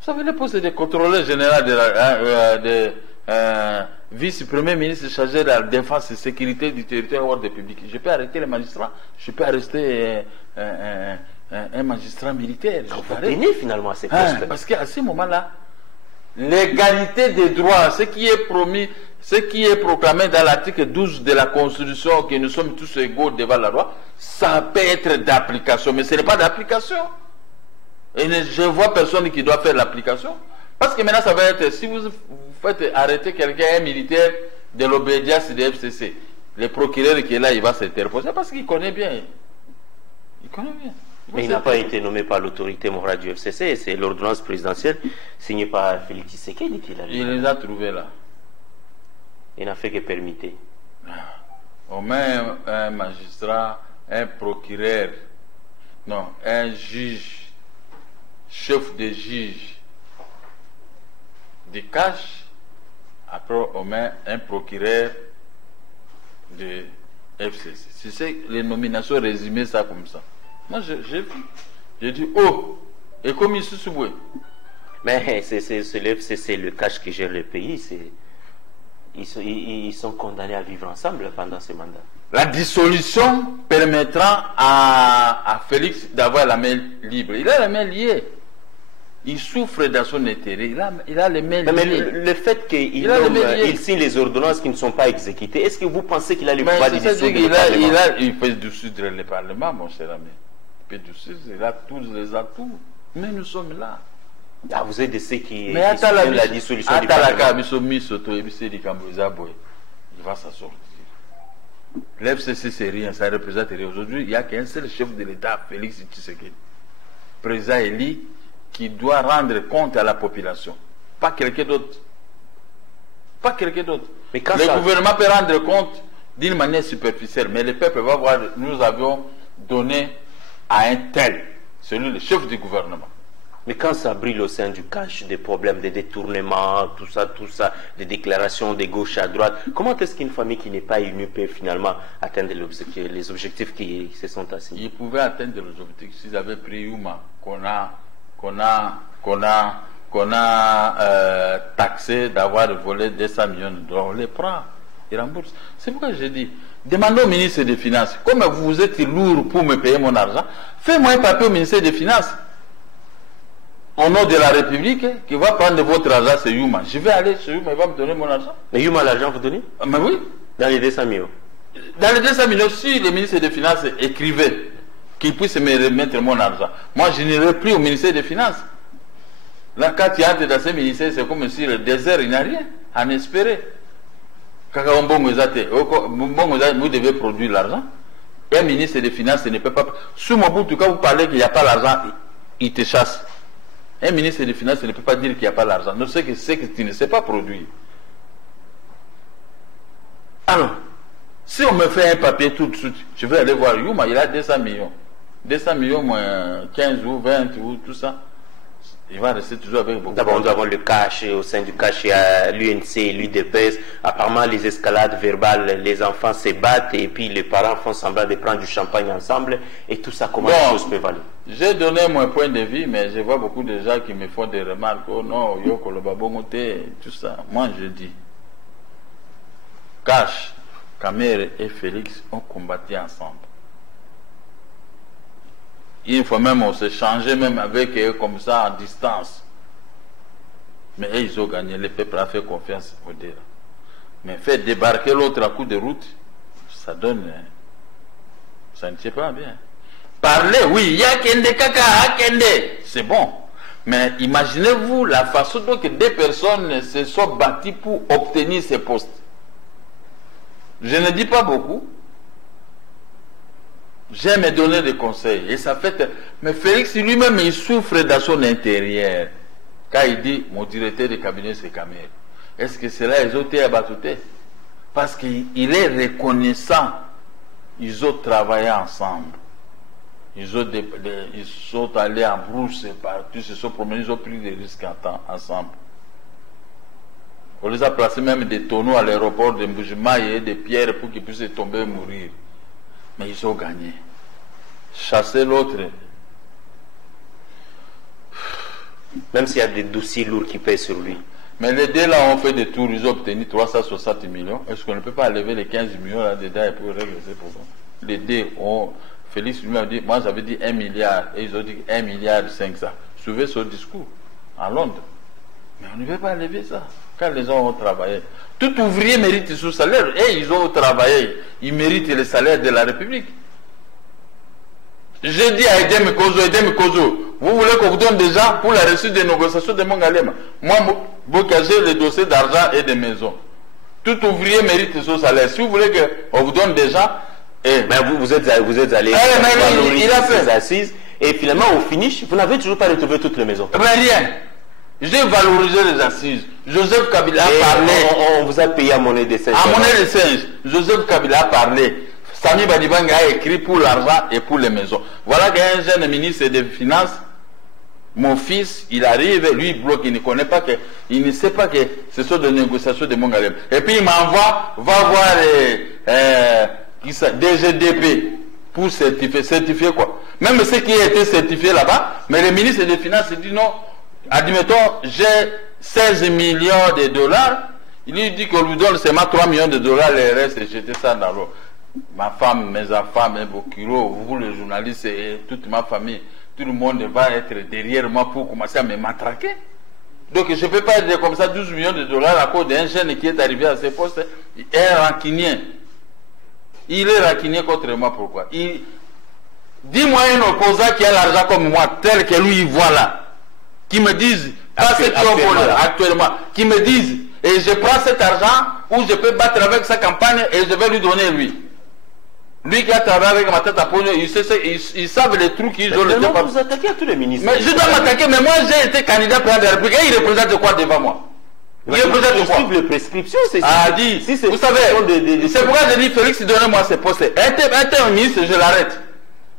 Vous savez, le poste de contrôleur général de vice-premier ministre chargé de la défense et sécurité du territoire hors de public. Je peux arrêter les magistrats, je peux arrêter un magistrat militaire. Vous tenez finalement à ces postes. Parce qu'à ce moment-là, l'égalité des droits, ce qui est promis, ce qui est proclamé dans l'article 12 de la Constitution, que nous sommes tous égaux devant la loi, ça peut être d'application, mais ce n'est pas d'application. Et je ne vois personne qui doit faire l'application. Parce que maintenant, ça va être, si vous faites arrêter quelqu'un, un militaire de l'obédience de FCC, le procureur qui est là, il va s'interposer parce qu'il connaît bien. Il connaît bien. Mais il n'a pas été nommé par l'autorité morale du FCC, c'est l'ordonnance présidentielle signée par Félix Tshisekedi qui l'a. Il les a trouvés là. Il n'a fait que permettre. On met un magistrat, un procureur, non, un juge, chef de juge de cash, après on met un procureur de FCC. C'est les nominations résumées ça comme ça. Moi j'ai dit oh, et comme il se souvient. Mais c'est le FCC, le cash qui gère le pays, ils sont condamnés à vivre ensemble pendant ce mandat. La dissolution permettra à Félix d'avoir la main libre. Il a la main liée. Il souffre dans son intérêt. Il a les mains liées. Mais le fait qu'il signe les ordonnances qui ne sont pas exécutées, est-ce que vous pensez qu'il a le pouvoir de dissoudre le Parlement? Il peut dissoudre le Parlement, mon cher ami. Il peut dissoudre, il a tous les atouts. Mais nous sommes là. Ah, vous êtes de ceux qui soutiennent la dissolution du Parlement. Il va s'en sortir. L'FCC, c'est rien, ça représente rien. Aujourd'hui, il n'y a qu'un seul chef de l'État, Félix Tshisekedi, président élu, qui doit rendre compte à la population. Pas quelqu'un d'autre. Pas quelqu'un d'autre. Le gouvernement peut rendre compte d'une manière superficielle, mais le peuple va voir, nous avions donné à un tel, celui le chef du gouvernement. Mais quand ça brille au sein du cash, des problèmes, des détournements, tout ça, des déclarations de gauche à droite, comment est-ce qu'une famille qui n'est pas unie peut finalement atteindre les objectifs qui se sont assignés? Ils pouvaient atteindre les objectifs s'ils avaient pris Yuma, qu'on a taxé d'avoir volé 200 millions de dollars. On les prend, ils remboursent. C'est pourquoi j'ai dit, demandez au ministre des Finances, comme vous êtes lourd pour me payer mon argent, faites-moi un papier au ministère des Finances. Au nom de la République, qui va prendre votre argent, c'est Yuma. Je vais aller chez Yuma, il va me donner mon argent. Mais Yuma, l'argent, vous donnez? Mais oui. Dans les 200 millions. Dans les 200 millions, si le ministre des Finances écrivait qu'il puisse me remettre mon argent, moi je n'irai plus au ministère des Finances. Là, quand tu entres dans ce ministère, c'est comme si le désert, il n'y a rien à en espérer. Quand vous devez produire l'argent, un ministre des Finances ne peut pas. Sous mon bout, quand vous parlez qu'il n'y a pas l'argent, il te chasse. Un ministre des Finances ne peut pas dire qu'il n'y a pas l'argent. Non, c'est que tu ne sais pas produire. Alors, si on me fait un papier tout de suite, je vais aller voir Yuma, il a 200 millions. 200 millions moins 15 ou 20 ou tout ça. Il va rester toujours avec beaucoup. D'abord, nous avons le cash. Au sein du cash, il y a l'UNC, l'UDPS. Apparemment, les escalades verbales, les enfants se battent et puis les parents font semblant de prendre du champagne ensemble. Et tout ça, comment les choses peuvent aller? J'ai donné mon point de vue, mais je vois beaucoup de gens qui me font des remarques. Oh non, Yoko le babongote, tout ça. Moi, je dis, Cash, Kamere et Félix ont combattu ensemble. Une fois même, on s'est changé même avec eux comme ça, à distance. Mais eux, ils ont gagné. Le peuple a fait confiance au délai. Mais faire débarquer l'autre à coup de route, ça donne... Ça ne tient pas bien. Parler, oui, il y a Kende Kaka, Kende, c'est bon. Mais imaginez-vous la façon dont deux personnes se sont battues pour obtenir ces postes. Je ne dis pas beaucoup. J'aime donner des conseils. Et ça fait... Mais Félix lui-même, il souffre dans son intérieur. Quand il dit, mon directeur de cabinet, c'est Kamere. Est-ce que c'est là, ils ont été abattus? Parce qu'il est reconnaissant. Ils ont travaillé ensemble. Ils sont allés en brousse partout, ils se sont promenés, ils ont pris des risques ensemble. On les a placés même des tonneaux à l'aéroport de Mbujimaï et des pierres pour qu'ils puissent tomber et mourir. Mais ils ont gagné. Chasser l'autre. Même s'il y a des dossiers lourds qui pèsent sur lui. Mais les deux là ont fait des tours, ils ont obtenu 360 millions. Est-ce qu'on ne peut pas enlever les 15 millions là-dedans et pour régler ces problèmes? Les deux ont... Félix lui a dit, moi j'avais dit 1 milliard, et ils ont dit 1 milliard 500. Suivez son discours à Londres. Mais on ne veut pas enlever ça. Quand les gens ont travaillé, tout ouvrier mérite son salaire, et ils ont travaillé, ils méritent le salaire de la République. J'ai dit à Edem Kozo, vous voulez qu'on vous donne des gens pour la réussite des négociations de Mongalema. Moi, j'ai les dossiers d'argent et de maisons. Tout ouvrier mérite son salaire. Si vous voulez qu'on vous donne des gens, mais vous êtes allé il a fait ces assises et finalement au finish vous n'avez toujours pas retrouvé toutes les maisons. Mais rien. J'ai valorisé les assises. Joseph Kabila a parlé. On vous a payé à monnaie de singe. À monnaie de singe. Joseph Kabila a parlé. Sami Badibanga a écrit pour l'argent et pour les maisons. Voilà qu'un jeune ministre des Finances, mon fils, il arrive, lui il bloque, il ne connaît pas que, il ne sait pas que ce sont des négociations de Mongalem. Et puis il m'envoie, va voir DGDP pour certifier quoi. Même ceux qui ont été certifiés là-bas, mais le ministre des Finances dit non, admettons, j'ai 16 millions de dollars, il lui dit qu'on lui donne seulement 3 millions de dollars, le reste, jeter ça dans l'eau. Ma femme, mes enfants, mes Bokiro, vous les journalistes et toute ma famille, tout le monde va être derrière moi pour commencer à me matraquer. Donc je ne peux pas dire comme ça 12 millions de dollars à cause d'un jeune qui est arrivé à ce poste, il est rancunier. Il est rancunier contre moi, pourquoi? Dis-moi un opposant qui a l'argent comme moi, tel que lui, voilà, qui me dise, pas ce qui ont volé actuellement, qui me dise, et je prends cet argent, ou je peux battre avec sa campagne, et je vais lui donner lui. Lui qui a travaillé avec ma tête à pognon, ils savent les trucs qu'ils ont. Mais vous attaquez à tous les ministres. Mais je dois m'attaquer, mais moi j'ai été candidat président de la République, et il représente quoi devant moi? Il représente quoi? Les prescriptions, c'est ça. Ah, dit, vous savez, c'est pourquoi j'ai dit Félix, donnez-moi ce poste. Un ministre, je l'arrête.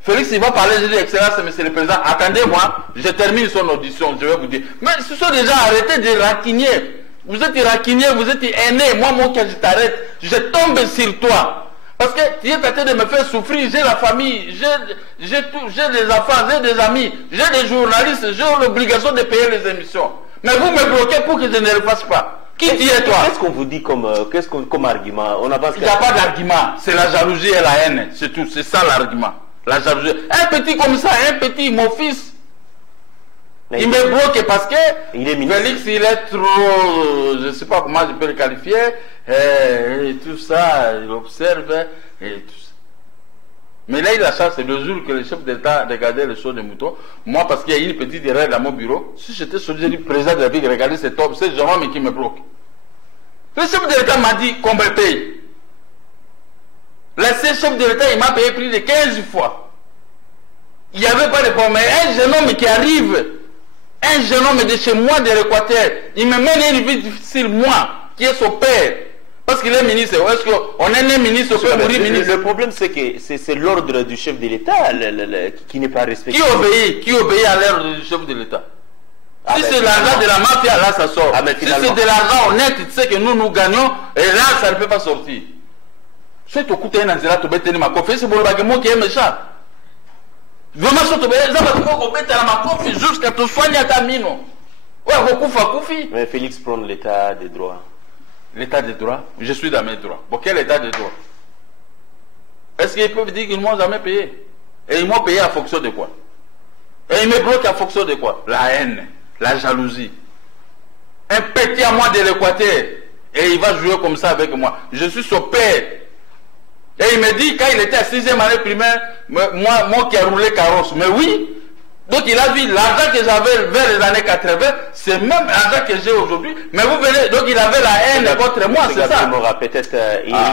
Félix, il va parler, je dis, Excellence, Monsieur le Président, attendez-moi, je termine son audition, je vais vous dire. Mais ce sont déjà arrêtés de raquiner. Vous êtes raquinier, vous êtes aîné. Moi, mon cas, je t'arrête. Je tombe sur toi. Parce que tu es tenté de me faire souffrir. J'ai la famille, j'ai des enfants, j'ai des amis, j'ai des journalistes, j'ai l'obligation de payer les émissions. Mais vous me bloquez pour que je ne le fasse pas. Qui tu es, toi? Qu'est-ce qu'on vous dit comme argument? On avance. Il n'y a pas d'argument. C'est la jalousie et la haine. C'est tout. C'est ça l'argument. La jalousie. Un petit comme ça, un petit, mon fils. Il me bloque parce que Félix, il est trop, je ne sais pas comment je peux le qualifier, et tout ça, il observe, et tout ça. Mais là, il a la chance, c'est le jour que le chef d'État regardait le show des moutons. Moi, parce qu'il y a une petite erreur dans mon bureau, si j'étais soldat du président de la République, regardez cet homme, c'est Jérôme qui me bloque. Le chef de l'État m'a dit qu'on me paye. L'ancien chef de l'État, il m'a payé plus de 15 fois. Il n'y avait pas de problème. Mais un jeune homme qui arrive, un jeune homme de chez moi, de l'Équateur, il me mène une vie difficile, moi, qui est son père. Parce qu'il est ministre. Est-ce qu'on est un ministre, on peut mourir ministre? Le problème, c'est que c'est l'ordre du chef de l'État qui n'est pas respecté. Qui obéit à l'ordre du chef de l'État? Si c'est l'argent de la mafia, là, ça sort. Si c'est de l'argent honnête, tu sais que nous gagnons, et là, ça ne peut pas sortir. C'est au coup de ma confiance, c'est pour le qui est méchant. Vraiment, jusqu'à te soigner à ta mine. Mais Félix prend l'état des droits. L'état des droits? Je suis dans mes droits. Bon, quel état des droits? Est-ce qu'ils peuvent dire qu'ils ne m'ont jamais payé? Et ils m'ont payé en fonction de quoi? Et ils me bloquent en fonction de quoi? La haine, la jalousie. Un petit à moi de l'Équateur. Et il va jouer comme ça avec moi. Je suis son père. Et il me dit, quand il était à 6e année primaire, moi qui ai roulé carrosse. Mais oui, donc il a vu l'argent que j'avais vers les années 80, c'est même l'argent que j'ai aujourd'hui. Mais vous venez, donc il avait la haine contre moi, c'est ça. Peut-être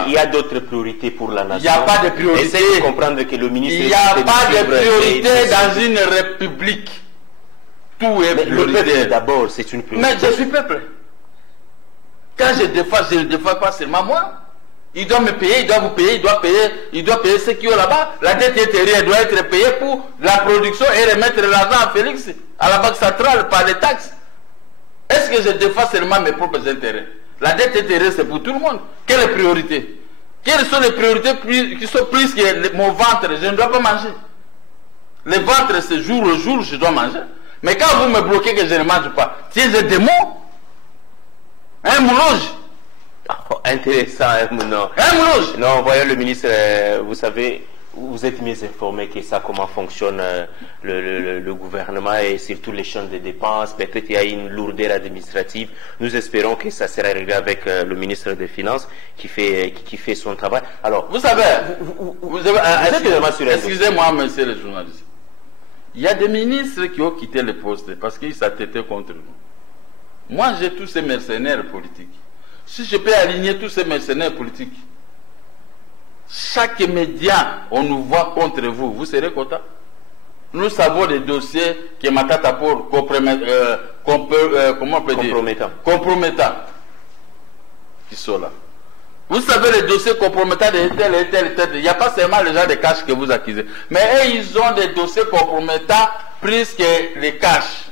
il y a d'autres priorités pour la nation. Il n'y a pas de priorité. Essayez de comprendre que le ministre... Il n'y a pas de priorité dans une république. Tout est prioritaire. Le peuple d'abord, c'est une priorité. Mais je suis peuple. Quand je ne défends pas seulement moi. Il doit me payer, il doit vous payer, il doit payer ceux qui ont là-bas. La dette intérieure doit être payée pour la production et remettre l'argent à Félix, à la Banque centrale, par les taxes. Est-ce que je défends seulement mes propres intérêts? La dette intérieure, c'est pour tout le monde. Quelle est la priorité? Quelles sont les priorités qui sont plus que mon ventre? Je ne dois pas manger. Le ventre, c'est jour au jour, je dois manger. Mais quand vous me bloquez que je ne mange pas, c'est un démon, un mouloge. Oh, intéressant, non. Non, voyons le ministre, vous savez, vous êtes mieux informé que ça, comment fonctionne le gouvernement et surtout les champs de dépenses. Peut-être qu'il y a une lourdeur administrative. Nous espérons que ça sera réglé avec le ministre des Finances qui fait son travail. Alors, vous savez, excusez-moi, monsieur le journaliste. Il y a des ministres qui ont quitté le poste parce qu'ils s'attêtaient contre nous. Moi, j'ai tous ces mercenaires politiques. Si je peux aligner tous ces mercenaires politiques, chaque média, on nous voit contre vous, vous serez content? Nous savons les dossiers qui m'attendent pour compromettants qui sont là. Vous savez les dossiers compromettants de tel et tel. Il n'y a pas seulement les gens de cash que vous accusez. Mais eux, ils ont des dossiers compromettants plus que les cash.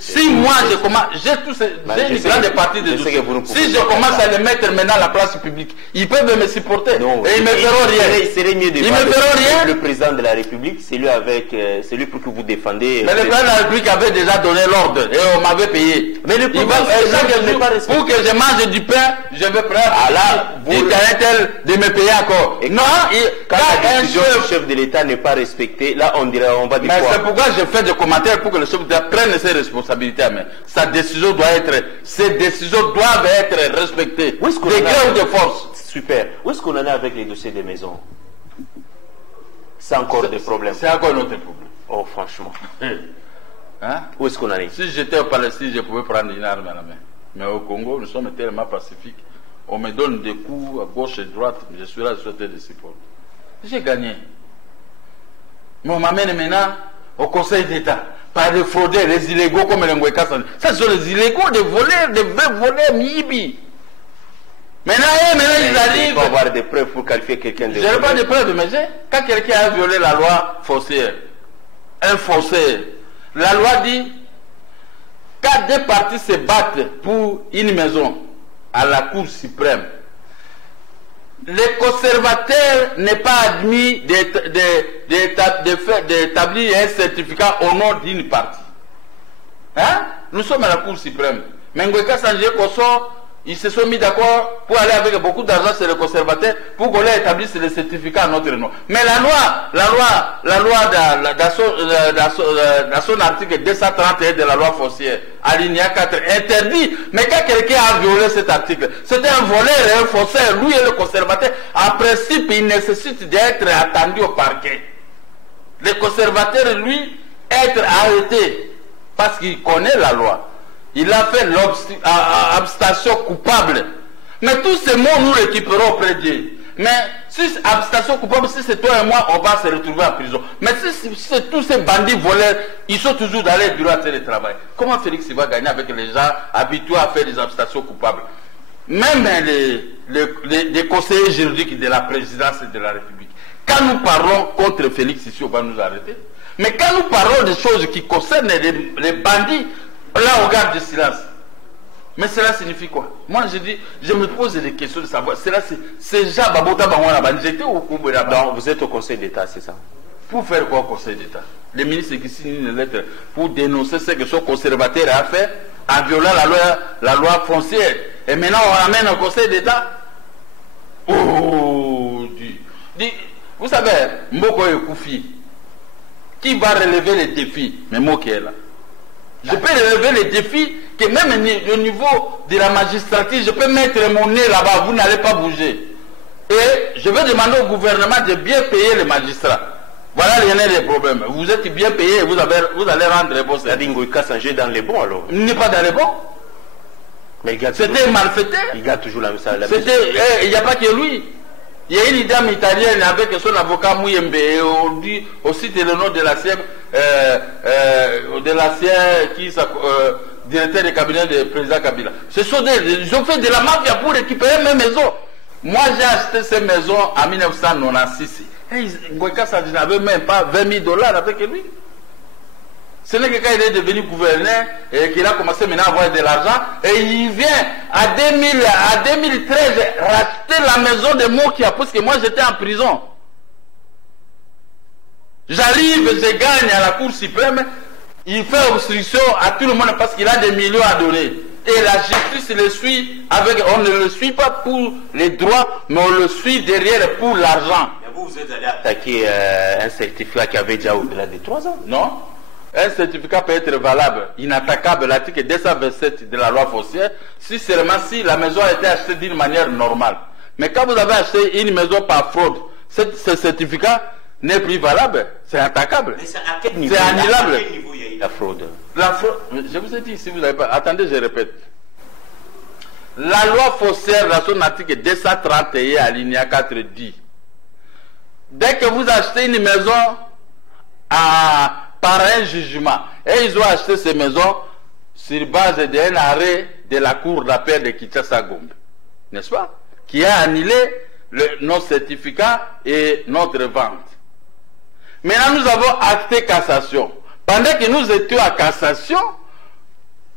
Si moi je commence, j'ai une grande partie des dossiers. Si je commence à les mettre maintenant à la place publique, ils peuvent me supporter. Non, et ils ne me feront rien. Il serait mieux de ils me feront rien. Le président de la République, c'est lui pour que vous défendez. Mais le président de la République avait déjà donné l'ordre et on m'avait payé. Mais le problème, pour que je mange du pain, je vais prendre un tel de me payer encore. Non, quand la décision du chef de l'État n'est pas respectée, là on va dire quoi? Mais c'est pourquoi je fais des commentaires pour que le chef de l'État prenne ses responsabilités à main. Ces décisions doivent être respectées. De gré ou de force. Super. Où est-ce qu'on en est avec les dossiers des maisons? C'est encore des problèmes. C'est encore notre problème. Oh, franchement. Hein? Où est-ce qu'on en est? Si j'étais au Palestine, je pouvais prendre une arme à la main. Mais au Congo, nous sommes tellement pacifiques. On me donne des coups à gauche et à droite. Je suis là, je souhaite des supports. J'ai gagné. Mais on m'amène maintenant au Conseil d'État. Par des fraudeurs, les illégaux comme les Ngweka. Ça, ce sont les illégaux, des voleurs, des vrais voleurs, Mibi. Maintenant, ils arrivent. Il faut avoir des preuves pour qualifier quelqu'un de... Je n'ai pas de preuves, mais quand quelqu'un a violé la loi foncière, un faussaire, la loi dit, quand deux parties se battent pour une maison à la Cour suprême, le conservateur n'est pas admis d'établir un certificat au nom d'une partie. Hein? Nous sommes à la Cour suprême. Mais Ngweka Sanje Koso, ils se sont mis d'accord pour aller avec beaucoup d'argent chez le conservateur pour qu'on leur établisse le certificat à notre nom. Mais la loi dans son article 231 de la loi foncière, alinéa 4, interdit. Mais quand quelqu'un a violé cet article, c'est un voleur et un faussaire, lui et le conservateur, en principe, il nécessite d'être attendu au parquet. Le conservateur, lui, être arrêté parce qu'il connaît la loi. Il a fait l'abstention coupable. Mais tous ces mots, nous récupérons auprès d'eux. Mais si abstention coupable, si c'est toi et moi, on va se retrouver en prison. Mais si c'est tous ces bandits voleurs, ils sont toujours dans les bureaux à télétravail. Comment Félix va gagner avec les gens habitués à faire des abstentions coupables? Même les conseillers juridiques de la présidence de la République. Quand nous parlons contre Félix ici, on va nous arrêter. Mais quand nous parlons des choses qui concernent les bandits, là, on garde le silence. Mais cela signifie quoi? Moi, je me pose des questions de savoir. C'est déjà Babota Bangwana Banjete ou Kumbera? Non, vous êtes au Conseil d'État, c'est ça? Pour faire quoi au Conseil d'État? Le ministre qui signe une lettre pour dénoncer ce que son conservateur a fait en violant la loi foncière. Et maintenant, on ramène au Conseil d'État? Oh, vous savez, Mboko et Koufi, qui va relever les défis? Mais Mboko est là. Je peux relever les défis que même au niveau de la magistrature, je peux mettre mon nez là-bas, vous n'allez pas bouger. Et je vais demander au gouvernement de bien payer les magistrats. Voilà les problèmes. Vous êtes bien payé et vous allez rendre les bons services. Ngweka Sanje dans les bons alors? Il n'est pas dans les bons. Mais c'était un malfaiteur. Il garde toujours la même. Il n'y a pas que lui. Il y a une dame italienne avec son avocat Mouyembe, et on dit aussi le nom de l'ancien directeur de cabinet du président Kabila. Ils ont fait de la mafia pour récupérer mes maisons. Moi, j'ai acheté ces maisons en 1996. Ngweka Sanje n'avait même pas 20 000 $ avec lui. Ce n'est que quand il est devenu gouverneur et qu'il a commencé maintenant à avoir de l'argent, et il vient à 2013 racheter la maison de Mokia parce que moi j'étais en prison. J'arrive, je gagne à la Cour suprême, il fait obstruction à tout le monde parce qu'il a des millions à donner. Et la justice le suit on ne le suit pas pour les droits, mais on le suit derrière pour l'argent. Mais vous êtes allé attaquer un certificat qui avait déjà au-delà de 3 ans? Non. Un certificat peut être valable, inattaquable, l'article 227 de la loi foncière, si seulement si la maison a été achetée d'une manière normale. Mais quand vous avez acheté une maison par fraude, ce certificat n'est plus valable, c'est attaquable. Mais c'est à quel niveau? C'est annulable. À quel niveau il y a eu la fraude? La fraude, je vous ai dit, si vous n'avez pas... Attendez, je répète. La loi foncière, dans son article 231, alinéa 4, dit, dès que vous achetez une maison par un jugement, et ils ont acheté ces maisons sur base d'un arrêt de la cour d'appel de Kinshasa-Gombe, n'est-ce pas, qui a annulé nos certificats et notre vente. Maintenant, nous avons acté cassation. Pendant que nous étions à cassation,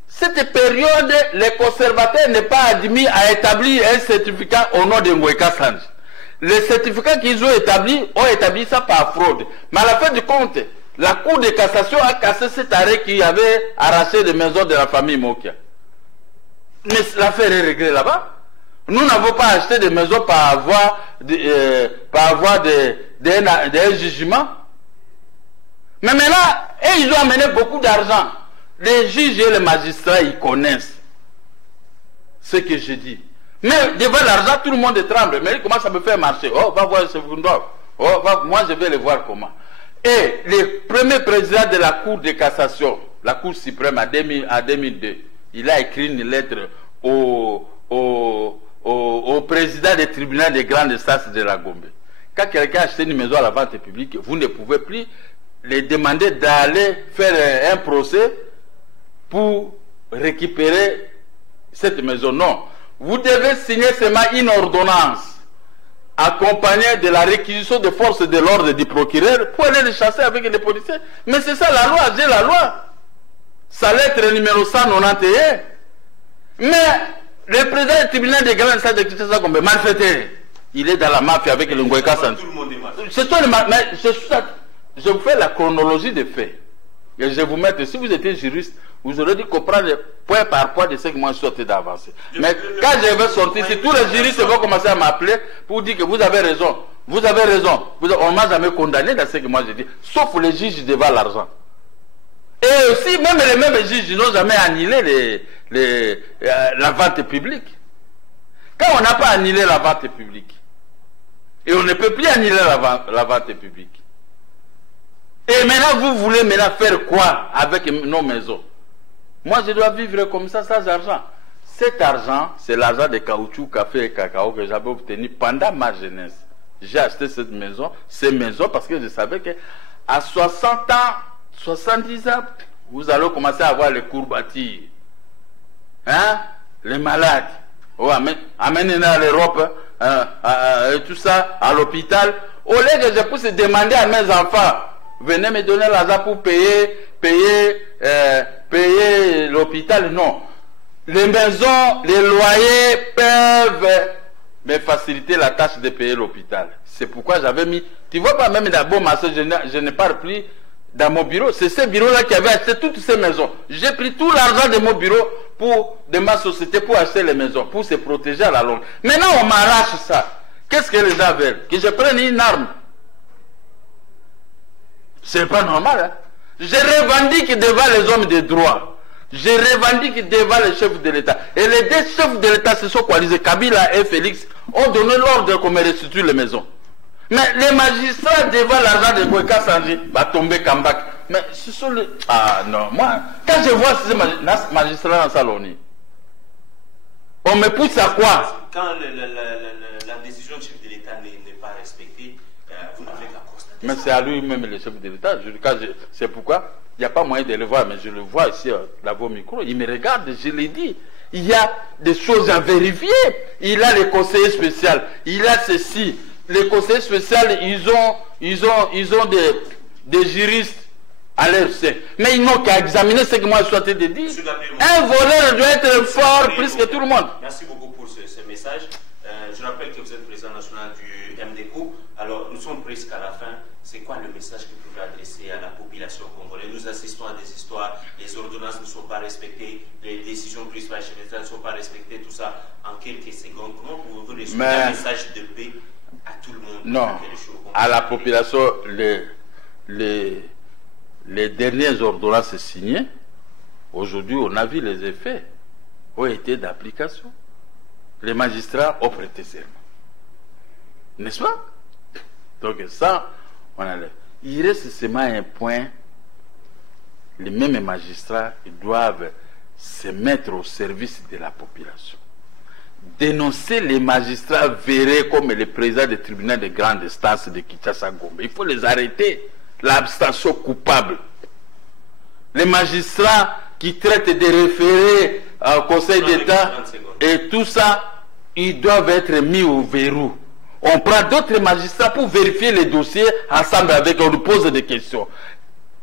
cette période, les conservateurs n'est pas admis à établir un certificat au nom de Ngweka Sanje. Les certificats qu'ils ont établi ça par fraude. Mais à la fin du compte, la Cour de cassation a cassé cet arrêt qui avait arraché les maisons de la famille Mokia. Mais l'affaire est réglée là-bas. Nous n'avons pas acheté des maisons par avoir des jugements. Mais maintenant, ils ont amené beaucoup d'argent. Les juges et les magistrats, ils connaissent ce que je dis. Mais devant l'argent, tout le monde tremble. Mais comment ça me fait marcher? Oh, va voir ce Vundor. Oh, moi je vais le voir comment. Et le premier président de la Cour de cassation, la Cour suprême en 2002, il a écrit une lettre au président du tribunal de grande instance de la Gombe. Quand quelqu'un a acheté une maison à la vente publique, vous ne pouvez plus les demander d'aller faire un procès pour récupérer cette maison. Non. vous devez signer seulement une ordonnance accompagnée de la réquisition de forces de l'ordre du procureur pour aller les chasser avec les policiers. Mais c'est ça la loi, j'ai la loi. Sa lettre numéro 191. Mais le président du tribunal de grande instance de Kinshasa comme malfaiteur, il est dans la mafia avec le Ngoïka Santé. Tout le monde est malfaiteur. C'est toi le mais je vous fais la chronologie des faits. Et je vous mets, si vous étiez juriste, vous aurez dû comprendre point par point de ce que moi je suis sorti d'avancer. Mais quand je vais sortir, si tous les juristes vont commencer à m'appeler pour dire que vous avez raison, vous avez raison, on ne m'a jamais condamné dans ce que moi je dis, sauf les juges devant l'argent. Et aussi, même les mêmes juges n'ont jamais annulé la vente publique. Quand on n'a pas annulé la vente publique, et on ne peut plus annuler la vente publique, et maintenant vous voulez faire quoi avec nos maisons? Moi je dois vivre comme ça sans argent. Cet argent, c'est l'argent de caoutchouc, café et cacao que j'avais obtenu pendant ma jeunesse. J'ai acheté ces maisons parce que je savais que à 60 ans, 70 ans, vous allez commencer à avoir les courbatures. Hein? Les malades. Oh, amenez-les à l'Europe, et tout ça, à l'hôpital. Au lieu que je puisse demander à mes enfants, venez me donner l'argent pour payer l'hôpital. Non. Les maisons, les loyers peuvent me faciliter la tâche de payer l'hôpital. C'est pourquoi j'avais mis... Tu vois pas, même d'abord, je ne pars plus dans mon bureau. C'est ce bureau-là qui avait acheté toutes ces maisons. J'ai pris tout l'argent de mon bureau de ma société pour acheter les maisons, pour se protéger à la longue. Maintenant, on m'arrache ça. Qu'est-ce que les gens veulent? Que je prenne une arme? C'est pas normal. Hein? Je revendique devant les hommes de droit. Je revendique devant les chefs de l'État. Et les deux chefs de l'État se sont coalisés. Kabila et Félix ont donné l'ordre qu'on me restitue les maisons. Mais les magistrats devant l'argent de Ngoïka Sanji va tomber Kambak. Mais ce sont les... Ah non, moi, quand je vois ces magistrats dans Saloni, on me pousse à quoi? Quand la décision du chef de l'État n'est pas respectée, vous n'avez qu'à constater. Mais c'est à lui-même le chef de l'État. C'est pourquoi il n'y a pas moyen de le voir, mais je le vois ici, là vos micros. Il me regarde, je l'ai dit. Il y a des choses à vérifier. Il a les conseillers spéciaux. Il a ceci. Les conseillers spéciaux, ils ont des juristes à leur sein. Mais ils n'ont qu'à examiner ce que moi je suis en train de dire. Un voleur doit être fort plus que tout le monde. Merci beaucoup pour ce message. Je rappelle que vous êtes président national du MDCO. Alors, nous sommes presque à la fin. C'est quoi le message que vous pouvez adresser à la population congolaise? Nous assistons à des histoires, les ordonnances ne sont pas respectées, les décisions prises par les chefs d'État ne sont pas respectées, tout ça en quelques secondes. Comment pouvez-vous résoudre un message de paix à tout le monde? Non, à la population, les dernières ordonnances signées, aujourd'hui on a vu les effets, ont été d'application. Les magistrats ont prêté serment. N'est-ce pas? Donc ça, on enlève. Il reste seulement un point. Les mêmes magistrats ils doivent se mettre au service de la population. Dénoncer les magistrats verrés comme le président du tribunal de grande instance de Kinshasa Gombe. Il faut les arrêter. L'abstention coupable. Les magistrats qui traitent de référés au Conseil d'État et tout ça, ils doivent être mis au verrou. On prend d'autres magistrats pour vérifier les dossiers ensemble avec eux, on nous pose des questions.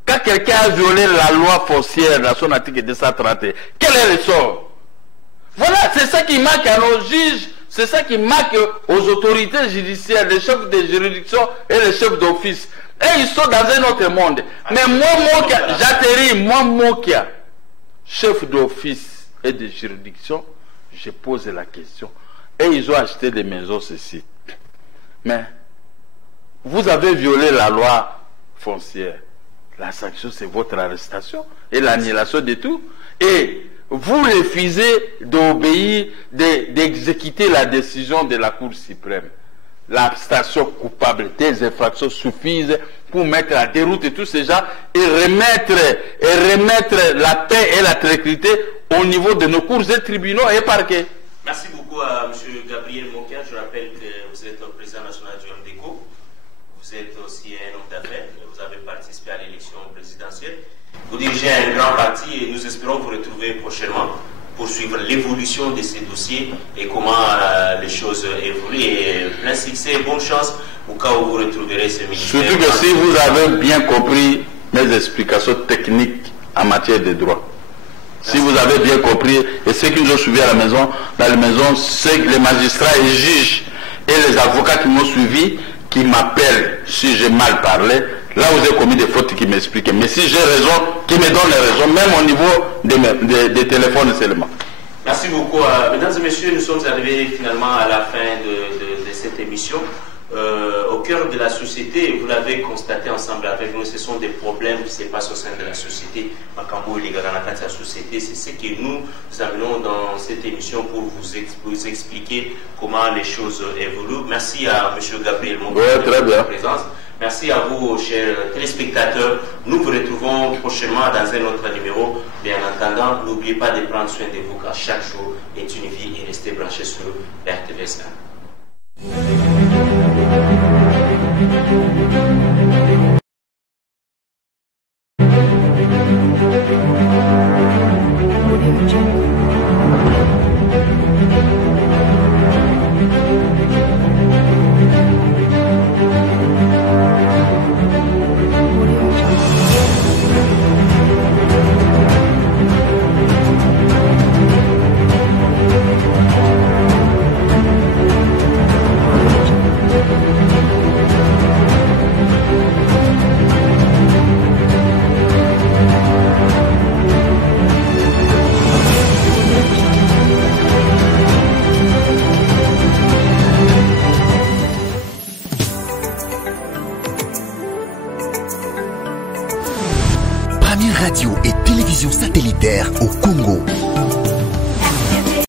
Quand quelqu'un a violé la loi foncière dans son article 231, quel est le sort? Voilà, c'est ça qui manque à nos juges, c'est ça qui manque aux autorités judiciaires, les chefs de juridiction et les chefs d'office. Et ils sont dans un autre monde. Mais moi, j'atterris, moi, chef d'office et de juridiction, je pose la question. Et ils ont acheté des maisons ceci. Mais vous avez violé la loi foncière. La sanction, c'est votre arrestation et l'annulation de tout. Et vous refusez d'obéir, d'exécuter la décision de la Cour suprême. L'abstention coupable des infractions suffisent pour mettre à déroute tous ces gens et remettre la paix et la tranquillité au niveau de nos cours et tribunaux et parquets. Merci beaucoup à M. Gabriel Mokia. Je rappelle que vous êtes le président national du MDCO. Vous êtes aussi un homme d'affaires. Vous avez participé à l'élection présidentielle. Vous dirigez un grand parti et nous espérons vous retrouver prochainement poursuivre l'évolution de ces dossiers et comment les choses évoluent. Et plein succès, bonne chance au cas où vous retrouverez ce ministère. Surtout que si vous avez bien compris mes explications techniques en matière de droit. Si vous avez bien compris, et ceux qui nous ont suivis à la maison, dans la maison, c'est les magistrats et les juges et les avocats qui m'ont suivi, qui m'appellent si j'ai mal parlé, là où j'ai commis des fautes, qui m'expliquent. Mais si j'ai raison, qui me donnent les raisons, même au niveau des téléphones seulement. Merci beaucoup. Mesdames et messieurs, nous sommes arrivés finalement à la fin de cette émission. Au cœur de la société, vous l'avez constaté ensemble avec nous, ce sont des problèmes qui se passent au sein de la société. Makambo et les Garanakats, la société, c'est ce que nous amenons dans cette émission pour vous expliquer comment les choses évoluent. Merci à M. Gabriel Mongo pour votre présence. Merci à vous, chers téléspectateurs. Nous vous retrouvons prochainement dans un autre numéro. Bien entendant, n'oubliez pas de prendre soin de vous car chaque jour est une vie et restez branchés sur RTVS 1. Radio et télévision satellitaire au Congo.